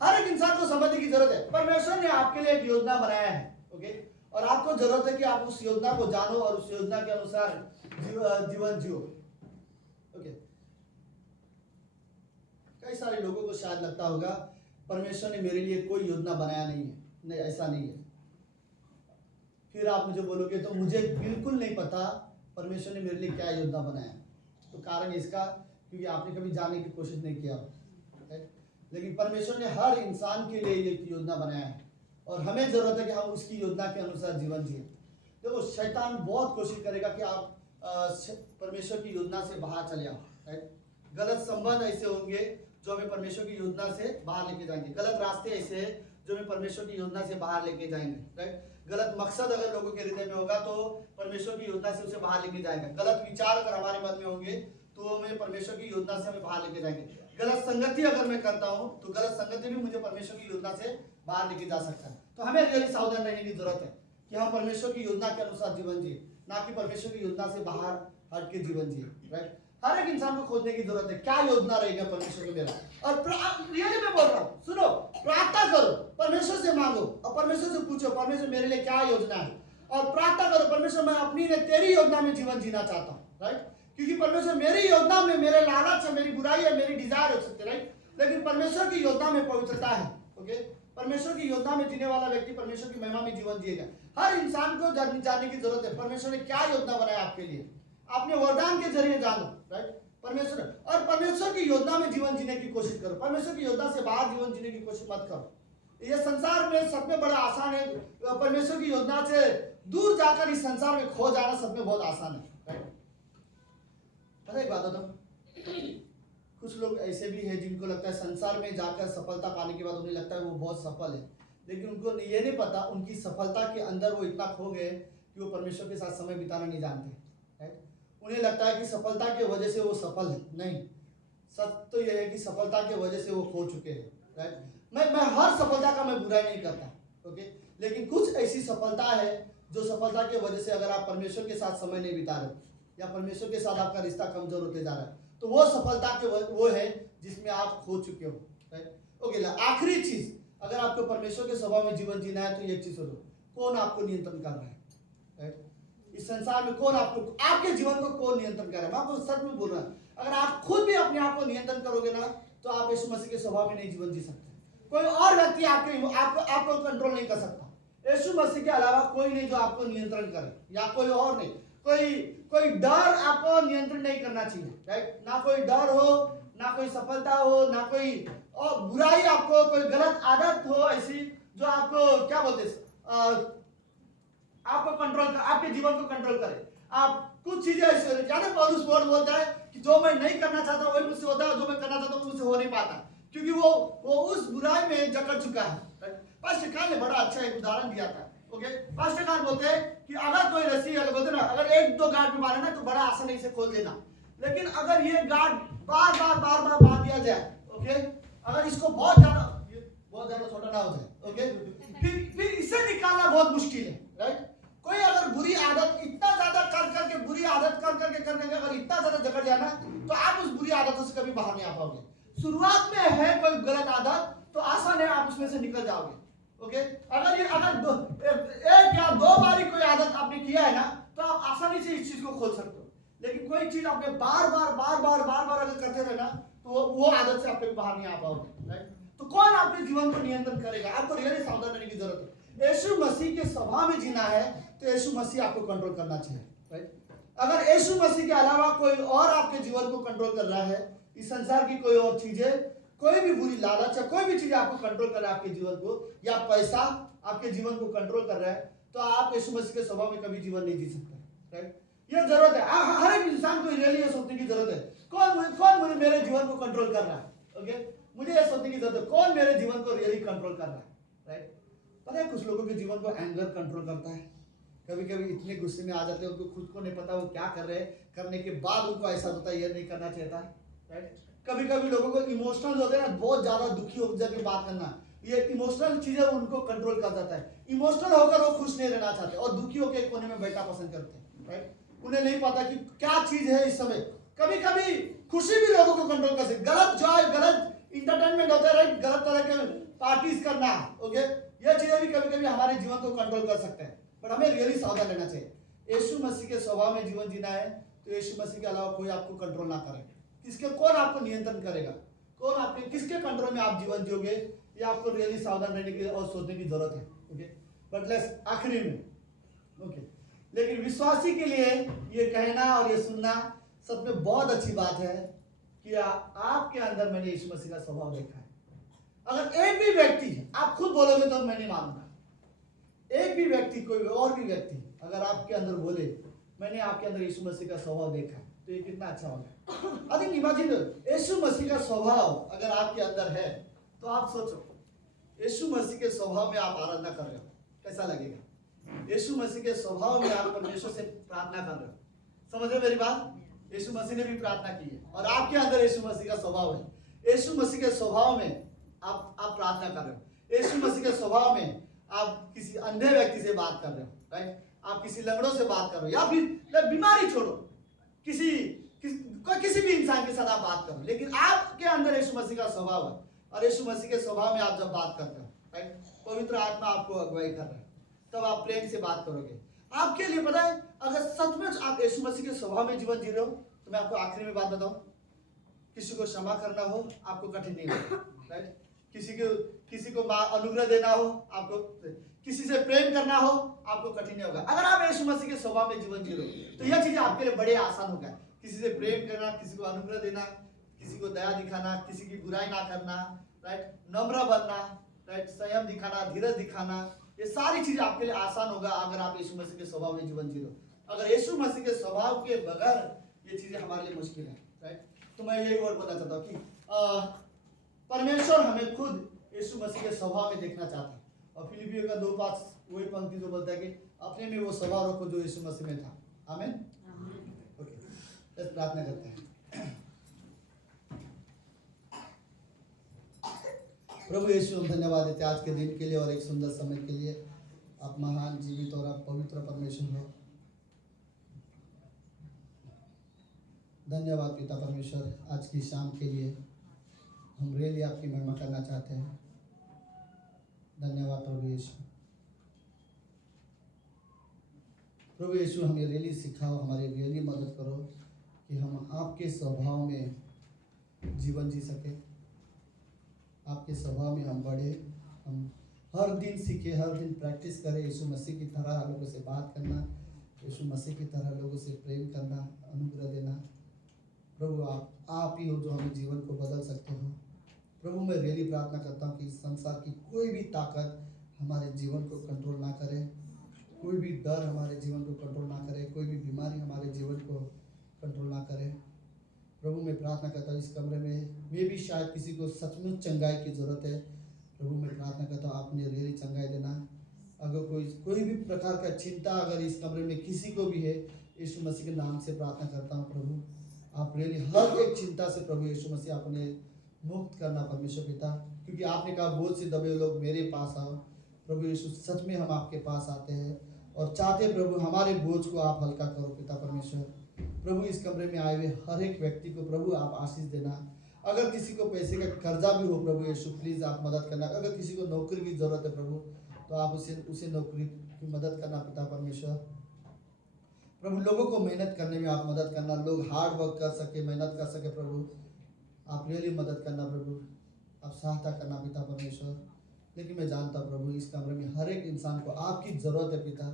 हर एक इंसान को समझने की जरूरत है परमेश्वर ने आपके लिए एक योजना बनाया है। ओके, और आपको जरूरत है कि आप उस योजना को जानो और उस योजना के अनुसार जीवन जियो। ओके, कई सारे लोगों को शायद लगता होगा परमेश्वर ने मेरे लिए कोई योजना बनाया नहीं है। नहीं, ऐसा नहीं है। फिर आप मुझे बोलोगे तो मुझे बिल्कुल नहीं पता परमेश्वर ने मेरे लिए क्या योजना बनाया। तो कारण इसका क्योंकि आपने कभी जानने की कोशिश नहीं किया। लेकिन परमेश्वर ने हर इंसान के लिए एक योजना बनाया है, और हमें जरूरत है कि हम उसकी योजना के अनुसार जीवन जिए। देखो, शैतान बहुत कोशिश करेगा कि आप परमेश्वर की योजना से बाहर चले आओ। राइट, गलत संबंध ऐसे होंगे जो हमें परमेश्वर की योजना से बाहर लेके जाएंगे, गलत रास्ते ऐसे हैं जो हमें परमेश्वर की योजना से बाहर लेके जाएंगे। राइट, गलत मकसद अगर लोगों के हृदय में होगा तो परमेश्वर की योजना से उसे बाहर लेके जाएगा। गलत विचार अगर हमारे मन में होंगे तो हमें परमेश्वर की योजना से हमें बाहर लेके जाएंगे। गलत संगति अगर मैं करता हूं तो गलत संगति भी मुझे परमेश्वर की योजना से बाहर लेके जा सकता है। तो हमें रियली सावधान रहने की जरूरत है कि हम परमेश्वर की योजना के अनुसार जीवन जिए, ना कि परमेश्वर की योजना से बाहर हट के जीवन जिए। राइट, हर एक इंसान को खोजने की जरूरत है क्या योजना रहेगा परमेश्वर को मेरा। और रियली मैं बोल रहा हूँ, सुनो, प्रार्थना करो, परमेश्वर से मांगो और परमेश्वर से पूछो परमेश्वर मेरे लिए क्या योजना है, और प्रार्थना करो परमेश्वर मैं अपनी ने तेरी योजना में जीवन जीना चाहता हूँ। राइट, क्योंकि परमेश्वर मेरी योजना में मेरे लालच है, मेरी बुराई है, मेरी डिजायर हो सकती है। राइट, लेकिन परमेश्वर की योजना में पवित्रता है। ओके, परमेश्वर की योजना में जीने वाला व्यक्ति परमेश्वर की महिमा में जीवन जिएगा। हर इंसान को जानने की जरूरत है परमेश्वर ने क्या योजना बनाया आपके लिए, अपने वरदान के जरिए जानो। राइट, परमेश्वर और परमेश्वर की योजना में जीवन जीने की कोशिश करो, परमेश्वर की योजना से बाहर जीवन जीने की कोशिश मत करो। ये संसार में सब में बड़ा आसान है, परमेश्वर की योजना से दूर जाकर इस संसार में खो जाना सब में बहुत आसान है। राइट, पता एक बात बताऊं, कुछ लोग ऐसे भी हैं जिनको लगता है संसार में जाकर सफलता पाने के बाद उन्हें लगता है वो बहुत सफल है, लेकिन उनको ये नहीं पता उनकी सफलता के अंदर वो इतना खो गए कि वो परमेश्वर के साथ समय बिताना नहीं जानते। राइट, उन्हें लगता है कि सफलता की वजह से वो सफल है, नहीं, सच तो यह है कि सफलता की वजह से वो खो चुके हैं। राइट, मैं हर सफलता का मैं बुराई नहीं करता। ओके, लेकिन कुछ ऐसी सफलता है जो सफलता की वजह से अगर आप परमेश्वर के साथ समय नहीं बिता रहे या परमेश्वर के साथ आपका रिश्ता कमजोर होते जा रहा है तो वो सफलता के वो है जिसमें आप खो चुके हो। राइट, ओके, आखिरी चीज, अगर आपको परमेश्वर के स्वभाव में जीवन जीना है तो ये चीज सुनो, कौन आपको नियंत्रण कर रहा है। राइट, इस संसार में कौन आपको, आपके जीवन को कौन नियंत्रण कर रहा है। मैं आपको सच में बोल रहा हूं, अगर आप खुद भी अपने आप को नियंत्रण करोगे ना तो आप यीशु मसीह के स्वभाव में नहीं जीवन जी सकते। कोई और व्यक्ति आपको कंट्रोल नहीं कर सकता, यीशु मसीह के अलावा कोई नहीं जो आपको नियंत्रण करे, या कोई और नहीं। कोई डर आपको नियंत्रण नहीं करना चाहिए। राइट, ना कोई डर हो, ना कोई सफलता हो, ना कोई और बुराई, आपको कोई गलत आदत हो ऐसी जो आपको क्या बोलते आपको कंट्रोल कर, आपके जीवन को कंट्रोल करे। आप कुछ चीजें ऐसी होती है, क्या ना पौलुस वर्ड बोलता है कि जो मैं नहीं करना चाहता वही मुझसे होता है, जो मैं करना चाहता हूँ वो मुझसे हो नहीं पाता, क्योंकि वो उस बुराई में जकड़ चुका है। पास्टर कान ने बड़ा अच्छा एक उदाहरण दिया था। ओके, पास्टर कान बोलते हैं कि अगर कोई रस्सी, अगर बोलते ना, अगर एक दो गांठ में मारे ना तो बड़ा आसानी से खोल देना, लेकिन अगर ये गांठ बार बार बांध दिया जाए, ओके, अगर इसको बहुत ज्यादा छोटा ना हो जाए, ओके, फिर इसे निकालना बहुत मुश्किल है, राइट। कोई अगर बुरी आदत इतना ज्यादा कर करके बुरी आदत कर करके अगर इतना ज्यादा जकड़ जाए ना तो आप उस बुरी आदतों से कभी बाहर नहीं आ पाओगे। शुरुआत में है कोई गलत आदत तो आसान है, आप उसमें से निकल जाओगे। ओके, अगर एक या दो बारी कोई आदत आपने किया है ना तो आप आसानी से इस चीज को खोल सकते हो, लेकिन कोई चीज आपने बार बार अगर करते रहे ना तो वो आदत से आप बाहर नहीं आ पाओगे, राइट। तो कौन आपके जीवन को नियंत्रण करेगा? आपको रियली सावधान रहने की जरूरत है। यीशु मसीह के स्वभाव में जीना है तो यीशु मसीह आपको कंट्रोल करना चाहिए, राइट। अगर यीशु मसीह के अलावा कोई और आपके जीवन को कंट्रोल कर रहा है, इस संसार की कोई और चीजें, कोई भी बुरी लालच या कोई भी चीज आपको कंट्रोल कर रहा है आपके जीवन को, या पैसा आपके जीवन को कंट्रोल कर रहा है, तो आप यीशु मसीह के स्वभाव में कभी जीवन नहीं जी सकते, राइट। ये जरूरत है, हर एक इंसान को रियली ये सोचने की जरूरत है, कौन मुझे मेरे जीवन को कंट्रोल कर रहा है। ओके, मुझे ये सोचने की जरूरत है कौन मेरे जीवन को रियली कंट्रोल कर रहा है, राइट। पता है कुछ लोगों के जीवन को एंगर कंट्रोल करता है, कभी कभी इतने गुस्से में आ जाते हैं उनको खुद को नहीं पता वो क्या कर रहे हैं, करने के बाद उनको ऐसा होता है ये नहीं करना चाहता, राइट। कभी कभी लोगों को इमोशनल होते हैं ना, बहुत ज्यादा दुखी हो जाके बात करना, ये इमोशनल चीजें उनको कंट्रोल कर जाता है। इमोशनल होकर वो खुश नहीं रहना चाहते और दुखी होकर एक कोने में बैठना पसंद करते हैं, राइट। उन्हें नहीं पता कि क्या चीज है इस समय। कभी कभी खुशी भी लोगों को कंट्रोल कर सकती, गलत जॉय, गलत इंटरटेनमेंट होता है, राइट, गलत तरह के पार्टीज करना, ओके, ये चीजें भी कभी कभी हमारे जीवन को कंट्रोल कर सकते हैं, बट हमें रियली सावधान रहना चाहिए। यीशु मसीह के स्वभाव में जीवन जीना है तो यीशु मसीह के अलावा कोई आपको कंट्रोल ना करे। कौन आपको नियंत्रण करेगा, कौन आपके किसके कंट्रोल में आप जीवन जियोगे, ये आपको रियली सावधान रहने की और सोचने की जरूरत है। ओके, बट लेट्स आखिरी में, ओके, लेकिन विश्वासी के लिए ये कहना और ये सुनना सच में बहुत अच्छी बात है कि आपके अंदर मैंने यीशु मसीह का स्वभाव देखा है। अगर एक भी व्यक्ति, आप खुद बोलोगे तो मैं नहीं मानूंगा, एक भी व्यक्ति, कोई और भी व्यक्ति अगर आपके अंदर बोले मैंने आपके अंदर यीशु मसीह का स्वभाव देखा है, तो ये कितना अच्छा होगा। आई थिंक इमेजिन, यीशु मसीह का स्वभाव अगर आपके अंदर है तो आप सोचो, यीशु मसीह के स्वभाव में आप आराधना कर रहे हो, कैसा लगेगा? यीशु मसीह के स्वभाव में आप परमेश्वर से प्रार्थना कर रहे हो, समझ रहे मेरी बात? यीशु मसीह ने भी प्रार्थना की है और आपके अंदर यीशु मसीह का स्वभाव है। यीशु मसीह के स्वभाव में आप प्रार्थना कर रहे हो। यीशु मसीह के स्वभाव में आप किसी अंधे व्यक्ति से बात कर रहे हो, राइट, आप किसी लंगड़ों से बात कर रहे हो, या फिर बीमारी छोड़ो, किसी भी इंसान के साथ आप बात करो, लेकिन आपके अंदर यीशु मसीह का स्वभाव है और यीशु मसीह के स्वभाव में आप जब बात करते हो, राइट, पवित्र आत्मा आपको अगुवाई कर रहा है, तब आप प्रेम से बात करोगे। आपके लिए पता है, अगर सचमुच आप यीशु मसीह के स्वभाव में जीवन जी रहे हो, तो मैं आपको आखिरी में बात बताऊं, किसी को क्षमा करना हो आपको कठिन नहीं होगा, राइट, किसी को अनुग्रह देना हो, आपको किसी से प्रेम करना हो आपको कठिन नहीं होगा। अगर आप यीशु मसीह के स्वभाव में जीवन जी रहे हो तो यह चीजें आपके लिए बड़े आसान होगा। किसी से प्रेम करना, किसी को अनुग्रह देना, किसी को दया दिखाना, किसी की बुराई ना करना, राइट, नम्र बनना, राइट, संयम दिखाना, धीरज दिखाना, ये सारी चीजें आपके लिए आसान होगा अगर आप यीशु मसीह के स्वभाव में जीवन जी रहे हो। अगर यीशु मसीह के स्वभाव के बगैर ये चीजें हमारे लिए मुश्किल है, राइट। तो मैं यही और बोलना चाहता हूँ कि परमेश्वर हमें खुद यीशु मसीह के स्वभाव में देखना चाहता है, और फिलिपियों का 2:5 वही पंक्ति जो बोलता है कि अपने में वो स्वभाव रखो जो यीशु मसीह में था। आमीन। ओके, लेट्स प्रार्थना करते हैं। प्रभु यीशु, हम धन्यवाद देते हैं आज के दिन के लिए और एक सुंदर समय के लिए। आप महान, जीवित और आप पवित्र परमेश्वर हो। धन्यवाद पिता परमेश्वर, आज की शाम के लिए हम रियली आपकी महिमा करना चाहते हैं। धन्यवाद प्रभु यीशु। प्रभु यीशु, हमें रियली सिखाओ, हमारी रियली मदद करो कि हम आपके स्वभाव में जीवन जी सके, आपके स्वभाव में हम बढ़े, हम हर दिन सीखे, हर दिन प्रैक्टिस करें यीशु मसीह की तरह लोगों से बात करना, यीशु मसीह की तरह लोगों से प्रेम करना, अनुग्रह देना। प्रभु आप ही हो जो हमें जीवन को बदल सकते हो। प्रभु मैं रियली प्रार्थना करता हूँ कि संसार की कोई भी ताकत हमारे जीवन को कंट्रोल ना करे, कोई भी डर हमारे जीवन को कंट्रोल ना करे, कोई भी बीमारी हमारे जीवन को कंट्रोल ना करे। प्रभु मैं प्रार्थना करता हूँ इस कमरे में भी शायद किसी को सचमुच चंगाई की ज़रूरत है। प्रभु मैं प्रार्थना करता हूँ आपने रियली चंगाई देना। अगर कोई भी प्रकार का चिंता अगर इस कमरे में किसी को भी है, यीशु मसीह के नाम से प्रार्थना करता हूँ प्रभु आप रियली हर एक चिंता से प्रभु यीशु मसीह आपने मुक्त करना परमेश्वर पिता, क्योंकि आपने कहा बोझ से दबे लोग मेरे पास आओ। प्रभु यीशु सच में हम आपके पास आते हैं और चाहते हैं प्रभु हमारे बोझ को आप हल्का करो पिता परमेश्वर। प्रभु इस कमरे में आए हुए हर एक व्यक्ति को प्रभु आप आशीष देना। अगर किसी को पैसे का कर्जा भी हो प्रभु यीशु प्लीज़ आप मदद करना। अगर किसी को नौकरी की ज़रूरत है प्रभु तो आप उसे नौकरी की मदद करना पिता परमेश्वर। प्रभु लोगों को मेहनत करने में आप मदद करना, लोग हार्ड वर्क कर सके, मेहनत कर सके प्रभु आप रियली मदद करना प्रभु, आप सहायता करना पिता परमेश्वर। लेकिन मैं जानता हूँ प्रभु इस कमरे में हर एक इंसान को आपकी ज़रूरत है पिता।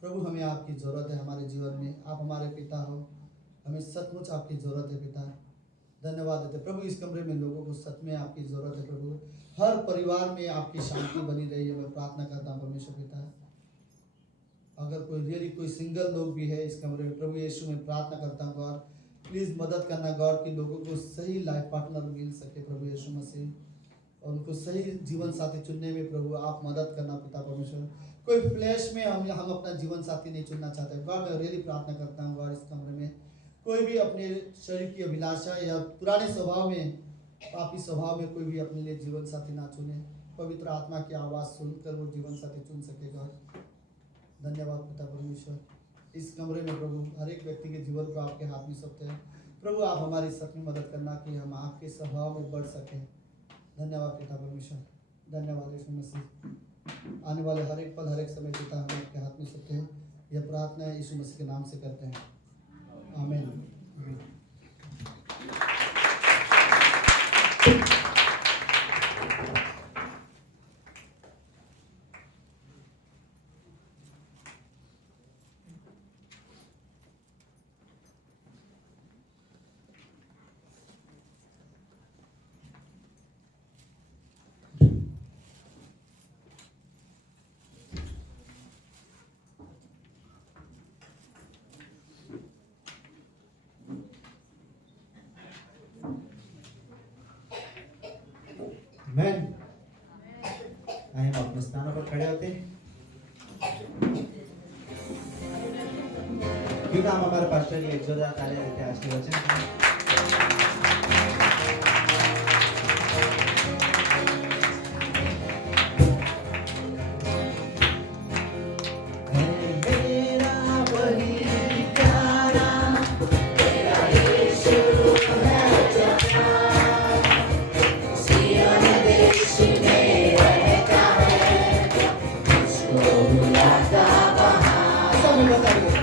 प्रभु हमें आपकी ज़रूरत है हमारे जीवन में, आप हमारे पिता हो, हमें सचमुच आपकी ज़रूरत है पिता। धन्यवाद देते प्रभु इस कमरे में लोगों को सच में आपकी ज़रूरत है प्रभु। हर परिवार में आपकी शांति बनी रही है मैं प्रार्थना करता हूँ परमेश्वर पिता। अगर कोई रियली कोई सिंगल लोग भी है इस कमरे में प्रभु यीशु में प्रार्थना करता हूँ गॉड प्लीज़ मदद करना गॉड कि लोगों को सही लाइफ पार्टनर मिल सके प्रभु यीशु मसीह, और उनको सही जीवन साथी चुनने में प्रभु आप मदद करना पिता परमेश्वर। कोई फ्लैश में हम अपना जीवन साथी नहीं चुनना चाहते गॉड, मैं रियली प्रार्थना करता हूँ गॉड इस कमरे में कोई भी अपने शरीर की अभिलाषा या पुराने स्वभाव में पापी स्वभाव में कोई भी अपने लिए जीवन साथी ना चुने, पवित्र आत्मा की आवाज़ सुनकर वो जीवन साथी चुन सकेगा। धन्यवाद पिता परमेश्वर। इस कमरे में प्रभु हर एक व्यक्ति के जीवन को आपके हाथ में सौंपते हैं प्रभु, आप हमारी सच में मदद करना कि हम आपके स्वभाव में बढ़ सकें। धन्यवाद पिता परमेश्वर, धन्यवाद यीशु मसीह। आने वाले हर एक पल हर एक समय पिता हम आपके हाथ में सौंपते हैं। यह प्रार्थना यीशु मसीह के नाम से करते हैं, आमीन। मैन आइए हम अपने स्थानों पर खड़े होते हैं। क्यों ना हम हमारे पास्टर के लिए जोरदार तालियां देते हैं आज के वचन के लिए। ऐसा मैं बता रही हूँ।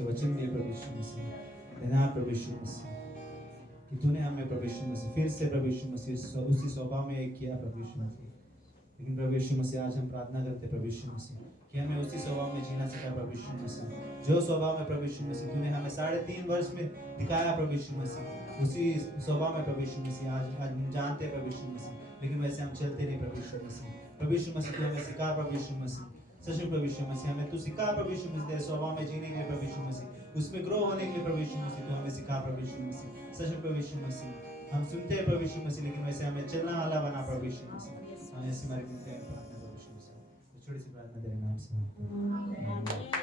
उसके वचन दिए प्रभु यीशु मसीह। धन्यवाद प्रभु यीशु मसीह कि तूने हमें प्रभु यीशु मसीह फिर से प्रभु यीशु मसीह उसी स्वभाव में एक किया प्रभु यीशु मसीह। लेकिन प्रभु यीशु मसीह आज हम प्रार्थना करते प्रभु यीशु मसीह कि हमें उसी स्वभाव में जीना सिखा प्रभु यीशु मसीह। जो स्वभाव में प्रभु यीशु मसीह तूने हमें 3.5 वर्ष में दिखाया प्रभु यीशु मसीह, उसी स्वभाव में प्रभु यीशु मसीह आज हम जानते हैं प्रभु यीशु मसीह, लेकिन वैसे हम चलते नहीं प्रभु यीशु मसीह। प्रभु यीशु मसीह तू हमें सिखा प्रभु यीशु मसीह, सच प्रभु यीशु मसीह हमें तू सिखा प्रभु यीशु मसीह तेरे स्वभाव में जीने के लिए प्रभु यीशु मसीह, उसमें ग्रो होने के लिए प्रभु यीशु मसीह तू हमें सिखा प्रभु यीशु मसीह। सच प्रभु यीशु मसीह हम सुनते हैं प्रभु यीशु मसीह, लेकिन वैसे हमें चलना वाला बना प्रभु यीशु मसीह। हमें ऐसी मार्ग मिलते हैं प्रार्थना प्रभु यीशु मसीह। छोटी सी प्रार्थना तेरे नाम से।